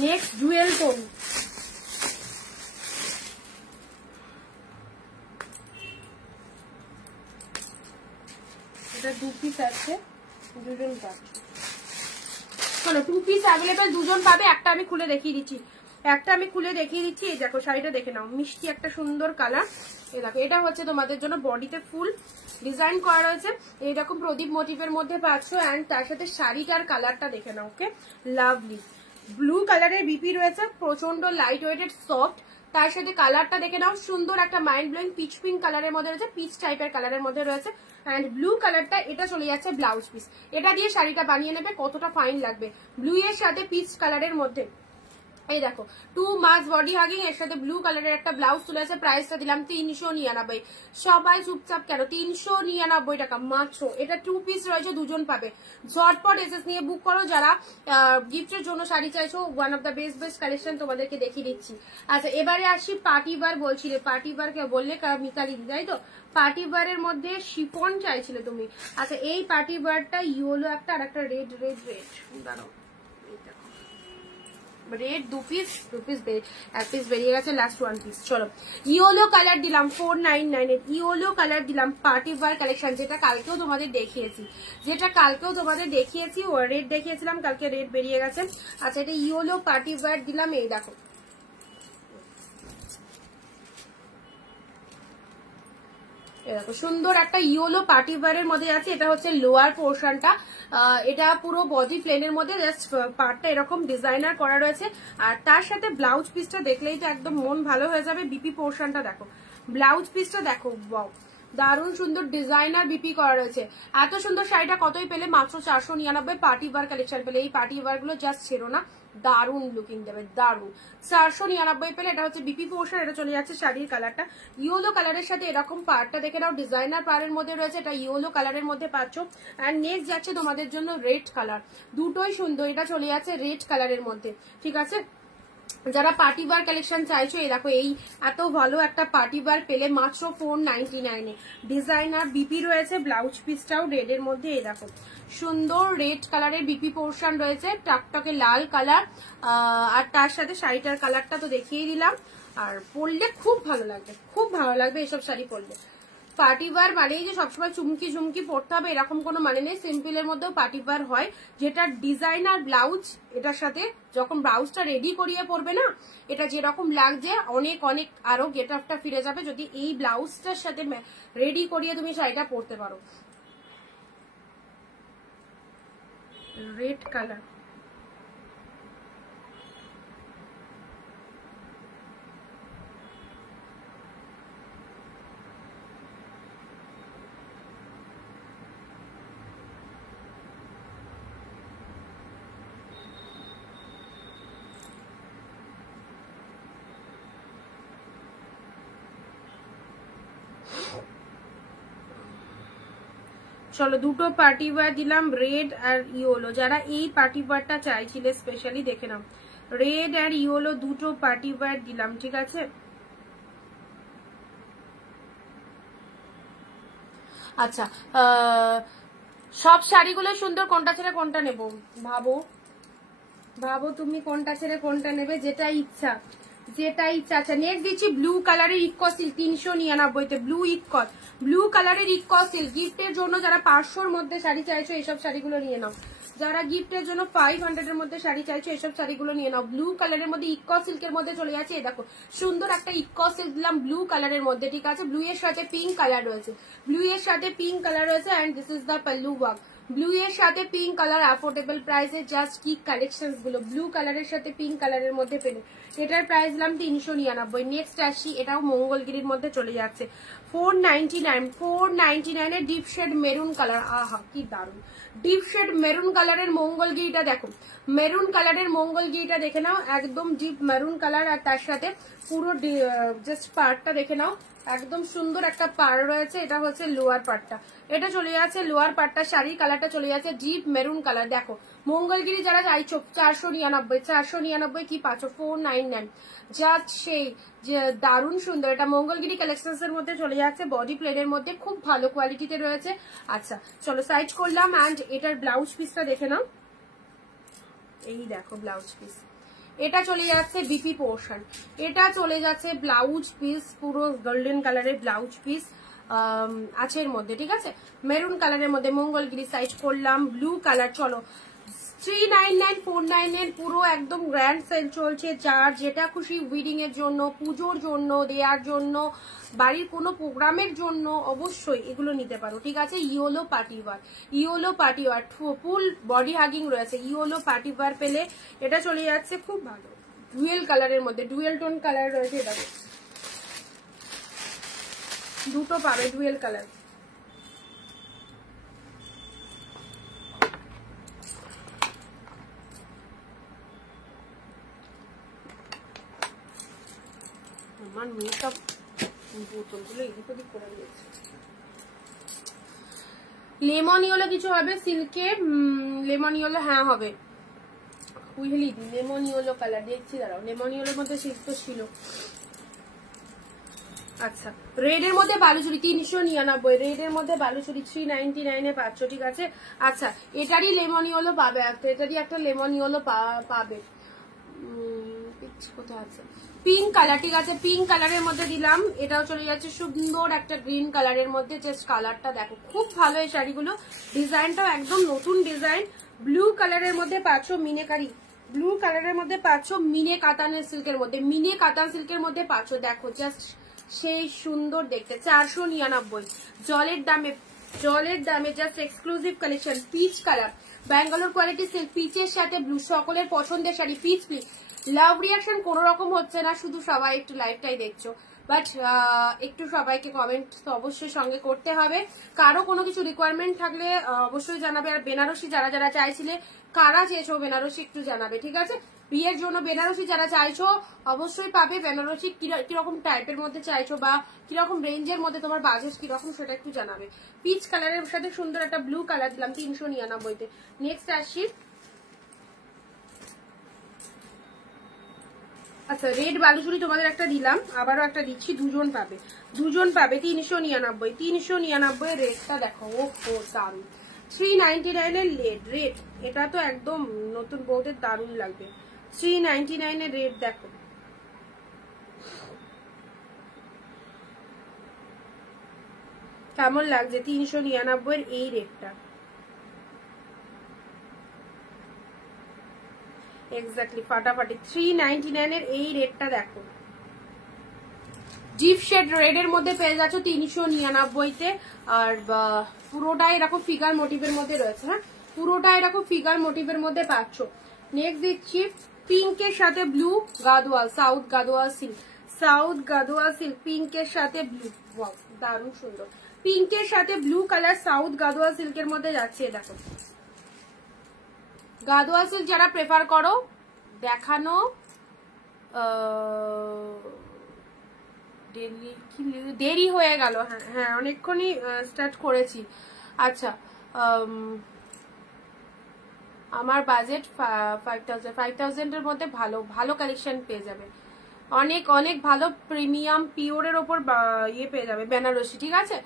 নেক্সট ডুয়েল টোন, এটা 2 পিস আছে, দুজন পাচ্ছ। চলো 2 পিস অ্যাভেলেবেল, দুজন পাবে। একটা আমি খুলে দেখিয়ে দিচ্ছি, এই দেখো শাড়িটা দেখে নাও, মিষ্টি একটা সুন্দর কালার। এই দেখো এটা হচ্ছে তোমাদের জন্য বডিতে ফুল ডিজাইন করা রয়েছে, এইরকম প্রদীপ মোটিভের মধ্যে পাচ্ছ। অ্যান্ড তার সাথে শাড়িটার কালারটা দেখে নাও, ওকে, লাভলি ব্লু কালারের বিপি রয়েছে, প্রচন্ড লাইট ওয়েটেড সফট। তার সাথে কালারটা দেখে নাও, সুন্দর একটা মাইন্ড ব্লোয়িং পিচ পিঙ্ক কালারের মধ্যে রয়েছে, পিচ টাইপের কালারের মধ্যে রয়েছে। অ্যান্ড ব্লু কালারটা, এটা চলে যাচ্ছে ব্লাউজ পিস, এটা দিয়ে শাড়িটা বানিয়ে নেবে, কতটা ফাইন লাগবে। ব্লু এর সাথে পিচ কালারের মধ্যে, এই দেখো 2 মাস বডি হাগিং, এর সাথে ব্লু কালারের একটা ব্লাউজ চলে আসে। প্রাইসটা দিলাম 399। সবাই চুপচাপ কেন, 399 টাকা মাত্র। এটা 2 পিস রয়েছে, দুজন পাবে। ঝটপট এসএস নিয়ে বুক করো যারা গিফটের জন্য শাড়ি চাইছো। One of the best collection তোমাদেরকে দেখিয়ে দিচ্ছি। আচ্ছা এবারে আসি পার্টি ওয়্যার, বলছিলে পার্টি ওয়্যার কে বললে মিতালি, তাই তো? পার্টি ওয়্যারের মধ্যে শিফন চাইছিলে তুমি। আচ্ছা এই পার্টি ওয়্যারটা ইয়েলো একটা আর একটা রেড, দাঁড়াও রেড 2 পিস, 2 পিস এক পিস বেরিয়ে গেছে, লাস্ট 1 পিস। চলো ইয়েলো কালার দিলাম 499 এর, ইয়েলো কালার দিলাম পার্টি ওয়্যার কালেকশন, যেটা কালকেও তোমাদের দেখিয়েছি, ও রেড দেখিয়েছিলাম কালকে, রেড বেরিয়ে গেছে। আচ্ছা এটা ইয়েলো পার্টি ওয়্যার দিলাম, এই দেখো এরকম সুন্দর একটা ইয়েলো পার্টি ওয়্যারের মধ্যে আছে। এটা হচ্ছে লোয়ার পোর্শনটা, এটা পুরো বডি প্লেনের মধ্যে জাস্ট পার্টটা এরকম ডিজাইনার করা রয়েছে, আর তার সাথে ব্লাউজ পিসটা দেখলেই তো একদম মন ভালো হয়ে যাবে। বিপি পোর্শনটা দেখো, ব্লাউজ পিসটা দেখো, ওয়াও দারুণ সুন্দর ডিজাইনার বিপি করা রয়েছে। এত সুন্দর শাড়িটা কতই পেলে? মাত্র 499 পার্টি ওয়্যার কালেকশন পেলে। এই পার্টি ওয়্যার গুলো জাস্ট ছেড়ো না, দারুন লুকিং দেবে, দারুন। 499 পেলে। এটা হচ্ছে বিপি পোর্শন, এটা চলে যাচ্ছে শাড়ির কালারটা ইয়েলো কালারের সাথে, এরকম পাড়টা দেখে নাও, ডিজাইনার পাড়ের মধ্যে রয়েছে, এটা ইয়েলো কালারের মধ্যে পাচ্ছ। আর নেক্সট যাচ্ছে তোমাদের জন্য রেড কালার, দুটোই সুন্দর, এটা চলে যাচ্ছে রেড কালারের মধ্যে, ঠিক আছে। যারা পার্টি ওয়্যার কালেকশন চাইছো, এই দেখো এই এত ভালো একটা পার্টি ওয়্যার পেলে মাত্র 499 এ। ডিজাইনার বিপি রয়েছে, ব্লাউজ পিসটাও রেড এর মধ্যে, এই দেখো সুন্দর রেড কালারের বিপি পোর্শন রয়েছে, টকটকে লাল কালার, আর তার সাথে শাড়িটার কালারটা তো দেখিয়ে দিলাম। আর পরলে খুব ভালো লাগবে, খুব ভালো লাগবে এসব শাড়ি পরলে। পার্টি ওয়্যার মানেই যে সবসময় চুমকি ঝুমকি পরতে হবে এরকম কোনো মানে নেই, সিম্পলের মধ্যেও পার্টি ওয়্যার হয়, যেটা ডিজাইনার ব্লাউজ, এটার সাথে যখন ব্লাউজটা রেডি করিয়ে পরবে না, এটা যেরকম লাগছে অনেক অনেক আরো গেট আপটা ফিরে যাবে যদি এই ব্লাউজটার সাথে রেডি করিয়ে তুমি শাড়িটা পরতে পারো। রেড কালার, চলো দুটো পার্টি ওয়্যার দিলাম রেড আর ইয়েলো। যারা এই পার্টি ওয়্যারটা চাইছিলে স্পেশালি দেখে নাও, রেড আর ইয়েলো দুটো পার্টি ওয়্যার দিলাম, ঠিক আছে। আচ্ছা সব শাড়িগুলো সুন্দর, কোনটা ছেড়ে কোনটা নেব ভাবো, ভাবো তুমি কোনটা ছেড়ে কোনটা নেবে, যেটা ইচ্ছা, যেটা ইচ্ছা। আচ্ছা নেক্সট দিচ্ছি ব্লু কালারের ইকোসিল 399 তে, ব্লু কালারের ইকোসিল গিফটের জন্য। যারা 500-র মধ্যে শাড়ি চাইছো এইসব শাড়িগুলো নিয়ে নাও, যারা গিফটের জন্য 500-এর মধ্যে শাড়ি চাইছো এইসব শাড়িগুলো নিয়ে নাও। ব্লু কালারের মধ্যে ইকো সিল্কের মধ্যে চলে যাচ্ছে, এই দেখো সুন্দর একটা ইকো সিল্ক দিলাম ব্লু কালারের মধ্যে, ঠিক আছে। ব্লু এর সাথে পিঙ্ক কালার রয়েছে, ব্লু এর সাথে পিঙ্ক কালার রয়েছে, and this is the pallu work. Blue এর সাথে পিঙ্ক কালার, অ্যাফোর্ডেবল প্রাইসে, জাস্ট কি কালেকশন গুলো ব্লু কালারের সাথে পিঙ্ক কালারের মধ্যে পেলে। এটার প্রাইস দিলাম 399। নেক্সট আসি, এটাও মঙ্গলগিরির মধ্যে চলে যাচ্ছে 499 এর ডিপ শেড মেরুন কালার, আহা কি দারুন। ডিপ শেড মেরুন কালারের মঙ্গলগিরিটা দেখো, মেরুন কালারের মঙ্গলগিরিটা দেখে নাও, একদম ডিপ মেরুন কালার, আর তার সাথে পুরো জাস্ট পার্টটা দেখে নাও, একদম সুন্দর একটা পাড় রয়েছে। এটা হচ্ছে লোয়ার পার্টটা, এটা চলে যাচ্ছে লোয়ার পার্টটা, শাড়ির কালারটা চলে যাচ্ছে ডিপ মেরুন কালার। দেখো মঙ্গলগিরি যারা চাইছো 499 কি পাচ্ছ 499, জাস্ট সেই যে দারুণ সুন্দর। এটা মঙ্গলগিরি কালেকশনস এর মধ্যে চলে যাচ্ছে, বডি প্লেনের মধ্যে খুব ভালো কোয়ালিটিতে রয়েছে। আচ্ছা চলো সাইড করলাম, অ্যান্ড এটার ব্লাউজ পিসটা দেখে নাও, এই দেখো ব্লাউজ পিস, এটা চলে যাচ্ছে বিপি পোর্শন, এটা চলে যাচ্ছে ব্লাউজ পিস, পুরো গোল্ডেন কালারের ব্লাউজ পিস আছে এর মধ্যে, ঠিক আছে। মেরুন কালারের মধ্যে মঙ্গলগিরি সাইজ করলাম, ব্লু কালার। চলো 399 499 পুরো একদম গ্র্যান্ড সেল চলছে, যার যেটা খুশি উইডিং এর জন্য, পুজোর জন্য, দেওয়ার জন্য, বাড়ির কোনো প্রোগ্রামের জন্য অবশ্যই এগুলো নিতে পারো, ঠিক আছে। Yellow party wear, yellow party wear full body hugging রয়েছে, ইয়েলো পার্টি ওয়্যার পেলে এটা চলে যাচ্ছে খুব ভালো। ডুয়েল কালারের মধ্যে, ডুয়েল টোন কালার রয়েছে, এটা দুটো পাবে ডুয়েল কালার। আমার মেকআপ বোতলগুলো এদিক ওদিক করে দিয়েছে। লেমন ইয়েলো কিছু হবে সিল্কে, লেমন ইয়েলো হ্যাঁ হবে, বুঝলি লেমন ইয়েলো কালার দেখছি, দাঁড়াও লেমন ইয়েলোর মধ্যে সিল্ক তো ছিল। আচ্ছা রেড এর মধ্যে বালুচুরি 399, রেড এর মধ্যে বালুচুরি 399 এ পাচ্ছ, ঠিক আছে। আচ্ছা এটারই লেমন ইয়েলো পাবে একটা, এটারই একটা লেমন ইয়েলো পাবে। কোথায় আছে পিঙ্ক কালার, ঠিক আছে পিঙ্ক কালারের মধ্যে দিলাম। এটাও চলে যাচ্ছে সুন্দর একটা গ্রিন কালারের মধ্যে, জাস্ট কালারটা দেখো খুব ভালো এই শাড়িগুলো, ডিজাইনটাও একদম নতুন ডিজাইন। ব্লু কালারের মধ্যে পাচ্ছ মিনেকারি, ব্লু কালারের মধ্যে পাচ্ছ মিনে কাতানের সিল্কের মধ্যে, মিনে কাতান সিল্কের মধ্যে পাচ্ছ, দেখো জাস্ট সেই সুন্দর দেখতে। 499 জলের দামে just exclusive collection. Peach colour, Bangalore quality silk, পিচের সাথে ব্লু, সকলের পছন্দের শাড়ি। পিচ প্লিজ, লাভ রিয়াকশন কোনো রকম হচ্ছে না, শুধু সবাই একটু লাইভটাই দেখছো, বাট একটু সবাইকে কমেন্ট তো অবশ্যই সঙ্গে করতে হবে। কারো কোনো কিছু রিকোয়ারমেন্ট থাকলে অবশ্যই জানাবে। আর বেনারসি যারা যারা চাইছিলে, কারা চেয়েছো বেনারসি একটু জানাবে, ঠিক আছে। বিয়ের জন্য বেনারসি যারা চাইছো অবশ্যই পাবে। বেনারসি কিরকম টাইপের মধ্যে চাইছো বা কিরকম রেঞ্জের মধ্যে তোমার বাজেট কিরকম সেটা একটু জানাবে। পিচ কালারের সাথে সুন্দর একটা ব্লু কালার দিলাম 399-তে। নেক্সট আসছি, আচ্ছা রেড বালুচুরি তোমাদের একটা দিলাম, আবারও একটা দিচ্ছি, দুজন পাবে 399। 399 রেটটা দেখো, ও দারুন। 399 এর রেট, এটা তো একদম নতুন বউদের দারুন লাগবে। 399 এর রেট দেখো, কেমন লাগছে 399 এর এই রেটটা। এক্স্যাক্টলি ফাটাফাটি 399 এর এই রেটটা দেখো। ডিপ শেড রেড এর মধ্যে পেয়ে যাচ্ছ 399-তে। আর পুরোটাই এরকম ফিগার মোটিভের মধ্যে রয়েছে, হ্যাঁ পুরোটা এরকম ফিগার মোটিভের মধ্যে পাচ্ছ। নেক্সট দিচ্ছি পিঙ্কের সাথে blue Gadwal, south Gadwal silk, south Gadwal silk পিঙ্কের সাথে ব্লু, ওয়াও দারুণ সুন্দর। পিঙ্কের সাথে ব্লু কালার সাউথ গাদোয়াল সিল্কের মধ্যে যাচ্ছে। দেখো গাদোয়াল সিল্ক যারা প্রেফার করো দেখানো, দেরি হয়ে গেল, হ্যাঁ হ্যাঁ অনেকক্ষণই স্টার্ট করেছি। আচ্ছা আমার বাজেট 5000 এর মধ্যে ভালো ভালো কালেকশন পেয়ে যাবে, অনেক অনেক ভালো প্রিমিয়াম পিওরের ওপর ইয়ে পেয়ে যাবে বেনারসি, ঠিক আছে।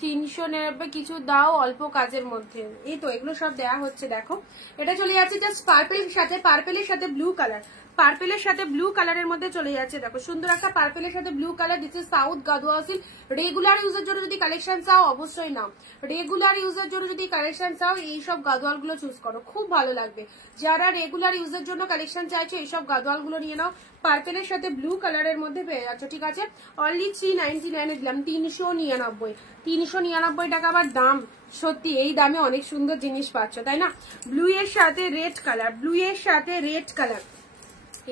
399 কিছু দাও অল্প কাজের মধ্যে, এই তো এগুলো সব দেয়া হচ্ছে। দেখো এটা চলে যাচ্ছে জাস্ট পার্পেলের সাথে, পার্পেলের সাথে ব্লু কালার, পার্পেলের সাথে ব্লু কালারের মধ্যে চলে যাচ্ছে। দেখো সুন্দর একটা পার্পেলের সাথে ব্লু কালার দিচ্ছে, সাউথ গাদোয়াল সিল্ক। রেগুলার ইউজের জন্য যদি কালেকশন চাও অবশ্যই নাও, রেগুলার ইউজের জন্য যদি কালেকশন চাও এইসব গাদোয়াল গুলো চুজ করো, খুব ভালো লাগবে। যারা রেগুলার ইউজের জন্য কালেকশন চাইছো এইসব গাদোয়াল গুলো নিয়ে নাও। পার্পেলের সাথে ব্লু কালারের মধ্যে পেয়ে যাচ্ছ, ঠিক আছে। অনলি 399 দিলাম, 399। 399 টাকা আবার দাম, সত্যি এই দামে অনেক সুন্দর জিনিস পাচ্ছ, তাই না। ব্লু এর সাথে রেড কালার, ব্লু এর সাথে রেড কালার,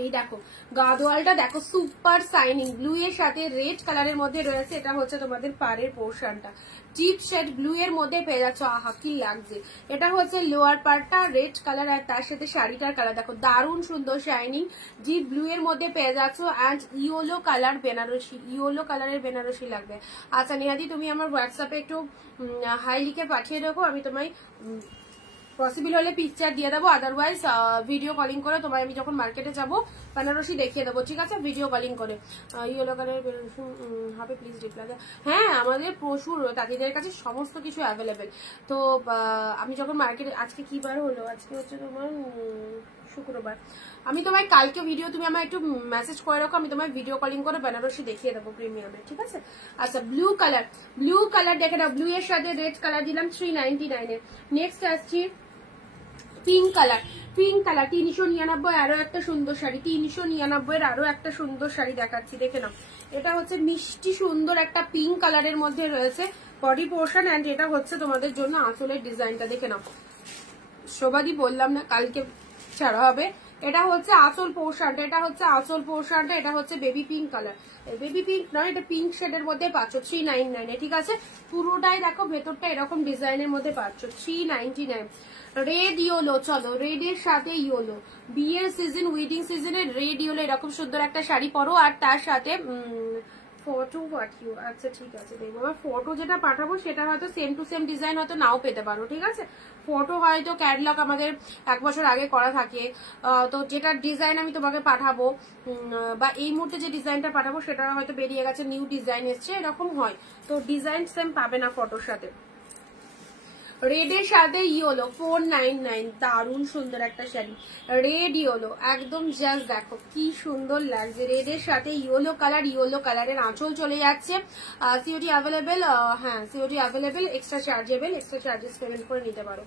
এই দেখো গাদোয়ালটা দেখো সুপার সাইনিং, ব্লু এর সাথে রেড কালারের মধ্যে রয়েছে। এটা হচ্ছে তোমাদের পাড়ের পোর্শনটা, ডিপ শেড ব্লু এর মধ্যে পেয়ে যাচ্ছ, আহা কি লাগছে। এটা হচ্ছে লোয়ার পার্টটা রেড কালার, আর তার সাথে শাড়িটার কালার দেখো দারুণ সুন্দর শাইনিং, ডিপ ব্লু এর মধ্যে পেয়ে যাচ্ছ। And yellow colour Banarasi, yellow কালারের বেনারসি লাগবে। আচ্ছা নিহাদি তুমি আমার হোয়াটসঅ্যাপে একটু হাই লিখে পাঠিয়ে দেবো, আমি তোমায় পসিবল হলে পিকচার দিয়ে দেবো, আদারওয়াইজ ভিডিও কলিং করে তোমায় আমি যখন মার্কেটে যাবো বেনারসি দেখিয়ে দেবো, ঠিক আছে, ভিডিও কলিং করে। ইয়েলো কালারের বেনারসি হবে প্লিজ রিপ্লাই দাও। হ্যাঁ আমাদের প্রচুর তাদের কাছে সমস্ত কিছু অ্যাভেলেবেল। তো আমি যখন মার্কেটে, আজকে কি বার হলো, আজকে হচ্ছে তোমার শুক্রবার, আমি তোমায় কালকে ভিডিও, তুমি আমার একটু মেসেজ করে রাখো, আমি তোমায় ভিডিও কলিং করে বেনারসি দেখিয়ে দেবো প্রিমিয়ামে, ঠিক আছে। আচ্ছা ব্লু কালার, ব্লু কালার দেখে নাও, ব্লু এর সাথে রেড কালার দিলাম 399-এর। নেক্সট আসছি পিঙ্ক কালার, পিঙ্ক কালার 399, আরো একটা সুন্দর শাড়ি, 399-এর আরো একটা সুন্দর শাড়ি দেখাচ্ছি, দেখে নাও। এটা হচ্ছে মিষ্টি সুন্দর একটা পিঙ্ক কালারের মধ্যে রয়েছে বডি পোর্শন, এন্ড এটা হচ্ছে তোমাদের জন্য আঁচলের ডিজাইনটা, দেখে নাও। শোভাদি বললাম না কালকে ছাড়া হবে। এটা হচ্ছে আঁচল পোর্শনটা, এটা হচ্ছে আঁচল পোর্শনটা, এটা হচ্ছে baby pink colour, baby pink নয় এটা পিঙ্ক শেডের মধ্যে পাচ্ছ 399-এ, ঠিক আছে। পুরোটাই দেখো ভেতরটা এরকম ডিজাইনের মধ্যে পাচ্ছ 399। রেড ইয়েলো, চলো রেড এর সাথে ইয়েলো, বিয়ের সিজন উইডিং সিজনের রেড ইয়েলো এরকম সুন্দর একটা শাড়ি পরো, আর তার সাথে ফটো পাঠিও। আচ্ছা ঠিক আছে দেখবো, আমার ফটো যেটা পাঠাবো সেটা হয়তো সেম টু সেম ডিজাইন হয়তো নাও পেতে পারো, ঠিক আছে। ফটো হয়তো ক্যাটলগ আমাদের 1 বছর আগে করা থাকে, তো যেটা ডিজাইন আমি তোমাকে পাঠাবো বা এই মুহূর্তে যে ডিজাইনটা পাঠাবো সেটা হয়তো বেরিয়ে গেছে, নিউ ডিজাইন এসছে, এরকম হয়, তো ডিজাইন সেম পাবে না ফটোর সাথে। রেডের সাথে ইয়েলো 499, দারুণ সুন্দর একটা শাড়ি, রেড ইয়েলো একদম জাস্ট দেখো কি সুন্দর লাগছে, রেডের সাথে ইয়েলো কালার, ইয়েলো কালারের আঁচল চলে যাচ্ছে। সিওডি অ্যাভেলেবেল, হ্যাঁ COD available, extra chargeable, extra charges payment করে নিতে পারো।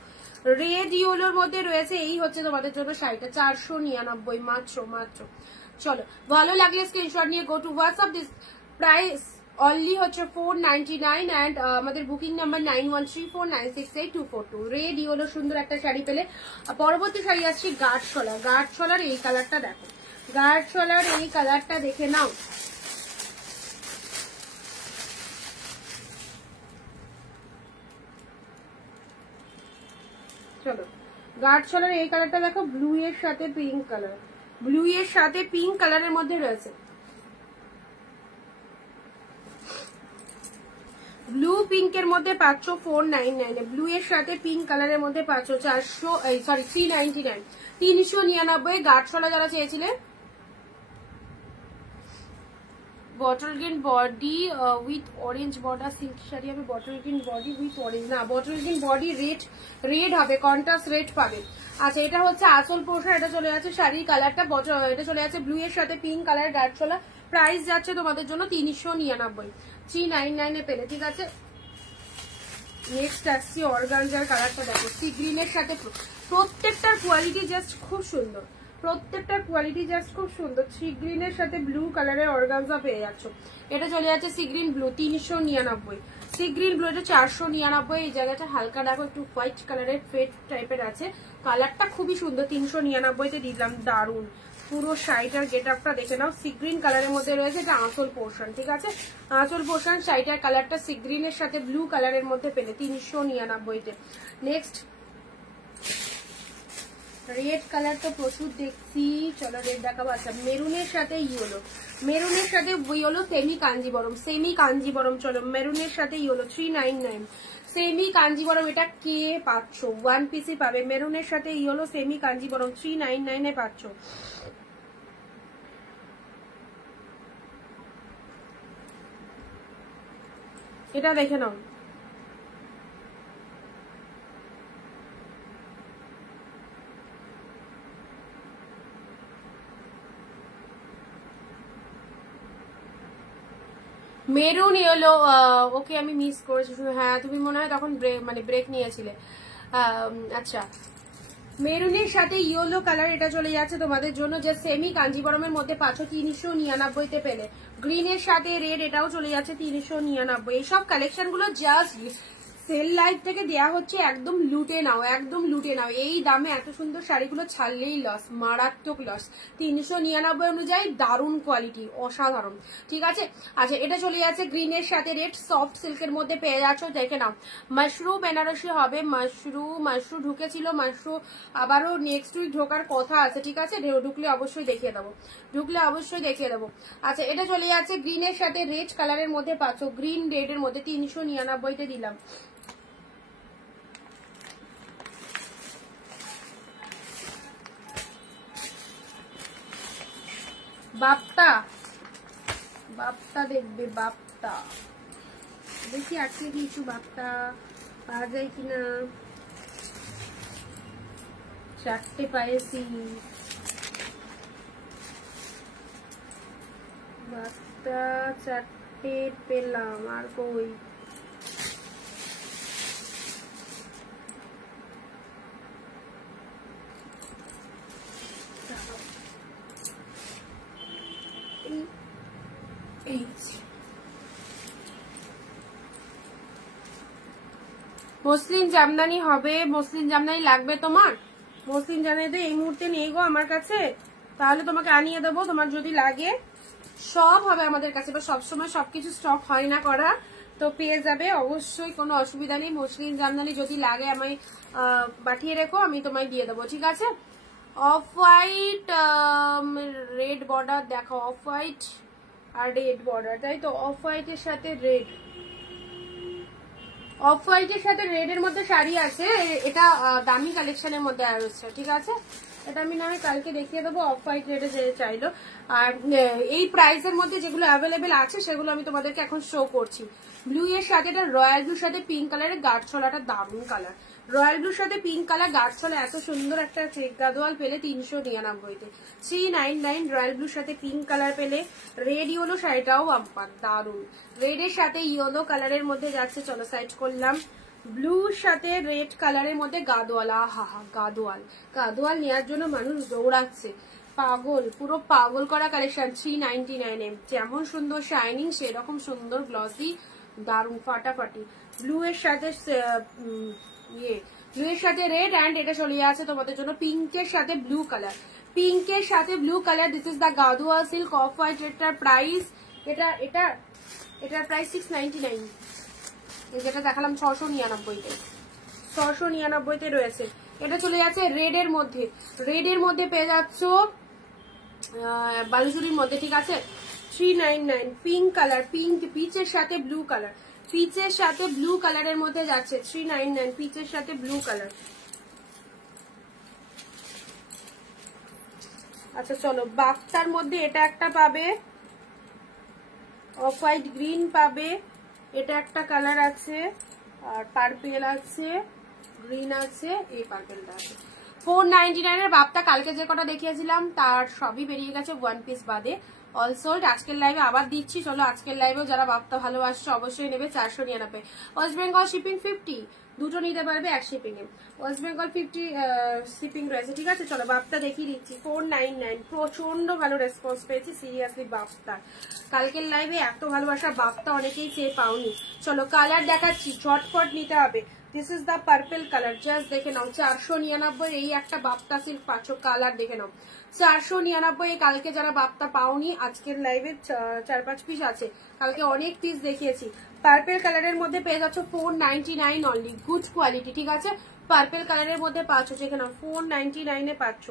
রেড ইয়েলোর মধ্যে রয়েছে, এই হচ্ছে তোমাদের জন্য শাড়িটা 499 মাত্র মাত্র। চলো ভালো লাগলে স্ক্রিনশট নিয়ে go to WhatsApp, this price only হচ্ছে 499 অ্যান্ড আমাদের বুকিং নাম্বার 9134968242। রেড ইয়েলো সুন্দর একটা শাড়ি পেলে। পরবর্তী শাড়ি আসছি গাঢ় গাঢ় এই কালারটা দেখো, গাঢ় এই কালারটা দেখে নাও। চলো গাঢ় এই কালারটা দেখো, ব্লু এর সাথে পিঙ্ক কালার, ব্লু এর সাথে পিঙ্ক কালারের মধ্যে রয়েছে। ব্লু পিঙ্কের মধ্যে পাচ্ছ 499, ব্লু এর সাথে পিঙ্ক কালারের মধ্যে পাচ্ছ 399, 399। গাঢ় যারা চেয়েছিলে, bottle green body with orange border silk sari হবে, bottle green body with orange না, বটল গ্রিন বডি রেড হবে, কন্ট্রাস্ট রেড পাবে। আচ্ছা এটা হচ্ছে আঁচল পোর্শন, এটা চলে যাচ্ছে শাড়ির কালারটা, এটা চলে যাচ্ছে ব্লু এর সাথে পিঙ্ক কালার গাঢ়। প্রাইস যাচ্ছে তোমাদের জন্য 399, 399 পেলে, ঠিক আছে। নেক্সট আসছি অর্গানজার কালারটা দেখো, সি গ্রিনের সাথে, প্রত্যেকটার কোয়ালিটি জাস্ট খুব সুন্দর, প্রত্যেকটার কোয়ালিটি জাস্ট খুব সুন্দর। সি গ্রিনের সাথে ব্লু কালারের অর্গানজা পেয়ে যাচ্ছ, এটা চলে যাচ্ছে sea green blue 399, sea green blue এটা 499। এই জায়গাটা হালকা দেখো একটু হোয়াইট কালারের ফেড টাইপের আছে, কালারটা খুবই সুন্দর, 399-তে দিলাম, দারুন। পুরো শাড়িটার গেট আপটা দেখে নাও, সি গ্রিন কালারের মধ্যে রয়েছে, এটা আঁচল পোর্শন, ঠিক আছে, আঁচল পোর্শন। শাড়িটার কালারটা সি গ্রিনের সাথে ব্লু কালারের মধ্যে পেলে 399-তে। নেক্সট রেড কালার তো প্রচুর দেখছি, চলো রেড দেখাবো। আচ্ছা মেরুনের সাথে ইয়েলো, মেরুনের সাথে yellow semi Kanjeevaram, semi Kanjeevaram, চলো মেরুনের সাথে ইয়েলো 399, সেমি কাঞ্জিবরম। এটা কে পাচ্ছ, ওয়ান পিসই পাবে, মেরুনের সাথে ইয়েলো সেমি কাঞ্জিবরম 399-এ পাচ্ছ। এটা দেখে নাও, মেরুন ইয়েলো। ওকে আমি মিস করেছি, হ্যাঁ তুমি মনে হয় তখন ব্রেক নিয়েছিলে। আচ্ছা মেরুনের সাথে ইয়েলো কালার, এটা চলে যাচ্ছে তোমাদের জন্য যে সেমি কাঞ্জিবরমের মধ্যে পাচ্ছ 399-তে পেলে। গ্রিনের সাথে রেড, এটাও চলে যাচ্ছে 399। এইসব কালেকশন গুলো জাস্ট সেল লাইভ থেকে দেয়া হচ্ছে, একদম লুটে নাও, একদম লুটে নাও। এই দামে এত সুন্দর শাড়িগুলো ছাড়লেই লস, মারাত্মক লস। 399 অনুযায়ী দারুণ কোয়ালিটি, অসাধারণ, ঠিক আছে। আচ্ছা এটা চলে যাচ্ছে গ্রিনের সাথে রেড, সফট সিল্কের মধ্যে পেয়ে যাচ্ছ, দেখে নাও। মাশরু বেনারসি হবে, মাশরু ঢুকেছিল, মাশরু আবারও নেক্সট উইক ঢোকার কথা আছে, ঠিক আছে, ঢুকলে অবশ্যই দেখিয়ে দেবো, ঢুকলে অবশ্যই দেখিয়ে দেবো। আচ্ছা এটা চলে যাচ্ছে গ্রিনের সাথে রেড কালারের মধ্যে পাচ্ছ, গ্রিন রেড এর মধ্যে 399-তে দিলাম। বাপ্তা, বাপ্তা দেখবে, বাপ্তা দেখি আজকে কিছু বাপ্তা পাওয়া যায় কিনা। 4টে পাইছি, বাপ্তা 4টে পেলাম, আর কই মসলিন জামদানি হবে, মসলিন জামদানি লাগবে তোমার? মসলিন জামদানি তো এই মুহূর্তে নেই গো আমার কাছে, তাহলে তোমাকে আনিয়ে দেবো, তোমার যদি লাগে। সব হবে আমাদের কাছে, বা সবসময় সবকিছু স্টক হয় না করা, তো পেয়ে যাবে অবশ্যই, কোনো অসুবিধা নেই। মসলিন জামদানি যদি লাগে আমায় পাঠিয়ে রেখো, আমি তোমায় দিয়ে দেবো, ঠিক আছে। অফ হোয়াইট রেড বর্ডার দেখো, অফ হোয়াইট আর রেড বর্ডার, তাই তো, অফ হোয়াইটের সাথে রেড, অফ হোয়াইটের সাথে রেড এর মধ্যে শাড়ি আছে, এটা দামি কালেকশনের মধ্যে রয়েছে, ঠিক আছে। এটা আমি না কালকে দেখিয়ে দেবো অফ হোয়াইট রেটে যে চাইলো। আর এই প্রাইসের মধ্যে যেগুলো অ্যাভেলেবেল আছে সেগুলো আমি তোমাদেরকে এখন শো করছি। ব্লু এর সাথে এটা রয়্যাল ব্লুর সাথে পিঙ্ক কালারের গাঢ় ছলাটা দারুণ কালার। রয়্যাল ব্লুর সাথে পিঙ্ক কালার গাঢ় ছলা এত সুন্দর একটা চেক গাদোয়াল পেলে 399-তে। 399 রয়্যাল ব্লুর সাথে পিঙ্ক কালার পেলে। রেড ইয়েলো শাড়িটাও বাম্পার দারুণ। রেডের সাথে ইয়েলো কালারের মধ্যে যাচ্ছে, চলো সাইড করলাম। ব্লুর সাথে রেড কালারের মধ্যে গাদোয়াল, আহা গাদোয়াল। গাদোয়াল নেওয়ার জন্য মানুষ দৌড়াচ্ছে, পাগল, পুরো পাগল করা কালেকশন। 399 যেমন সুন্দর শাইনিং সেরকম সুন্দর গ্লসি, দারুণ ফাটাফাটি। ব্লু এর সাথে ব্লু এর সাথে রেড অ্যান্ড এটা চলে আছে তোমাদের জন্য পিঙ্কের সাথে ব্লু কালার। পিঙ্কের সাথে blue colour, this is the Gadwal silk off white. এটার প্রাইস এটার প্রাইস 699। যেটা দেখালাম 699-তে, 699-তে রয়েছে। এটা চলে যাচ্ছে রেড এর মধ্যে। রেড এর মধ্যে পেয়ে যাচ্ছ বালুচুরির মধ্যে, ঠিক আছে। 399 পিঙ্ক কালার, পিঙ্ক পিচের সাথে ব্লু কালার, পিচের সাথে ব্লু কালারের মধ্যে যাচ্ছে 399 পিচের সাথে ব্লু কালার। আচ্ছা চলো, বাক্তার মধ্যে এটা একটা পাবে, অফ হোয়াইট গ্রিন পাবে, এটা একটা কালার আছে, আর পার্পেল আছে, গ্রিন আছে, এই পার্পেলটা আছে। 499 এর বাপটা কালকে যে কটা দেখিয়েছিলাম তার সবই বেরিয়ে গেছে, ওয়ান পিস বাদে অল সোল্ড। আজকের লাইভে আবার দিচ্ছি, চলো আজকের লাইভেও যারা বাপটা ভালোবাসছে অবশ্যই নেবে। 499। ওয়েস্ট বেঙ্গল শিপিং 50, দুটো নিতে পারবে এক শিপিং এ। ওয়েস্ট বেঙ্গল 50 শিপিং রয়েছে, ঠিক আছে। চলো বাপটা দেখিয়ে দিচ্ছি। 499 প্রচন্ড ভালো রেসপন্স পেয়েছি সিরিয়াসলি বাপটা। কালকের লাইভে এত ভালোবাসা বাপটা অনেকেই চেয়ে পাওনি। চলো কালার দেখাচ্ছি, ঝটপট নিতে হবে। This is the purple colour, just দেখে নাও। 499 এই একটা বাপ্তা সিল্ক পাচ্ছ, কালার দেখে নাও। 499 কালকে যারা বাপ্তা পাওনি আজকের লাইভে 4-5 পিস আছে, কালকে অনেক পিস দেখিয়েছি। পার্পেল কালারের মধ্যে পেয়ে যাচ্ছ 499 অনলি, গুড কোয়ালিটি, ঠিক আছে। পার্পেল কালারের মধ্যে পাচ্ছ, দেখে নাও 499 এ পাচ্ছ।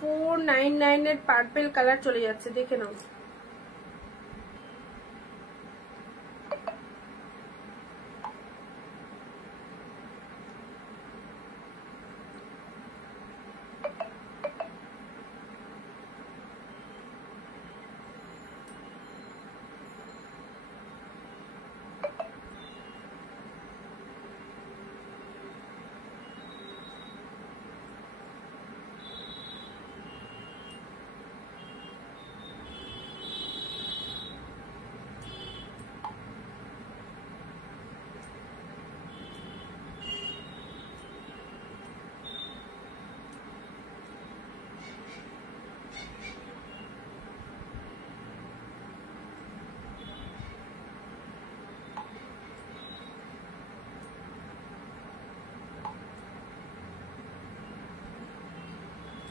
$499 এর পার্পেল কালার চলে যাচ্ছে, দেখে নাও।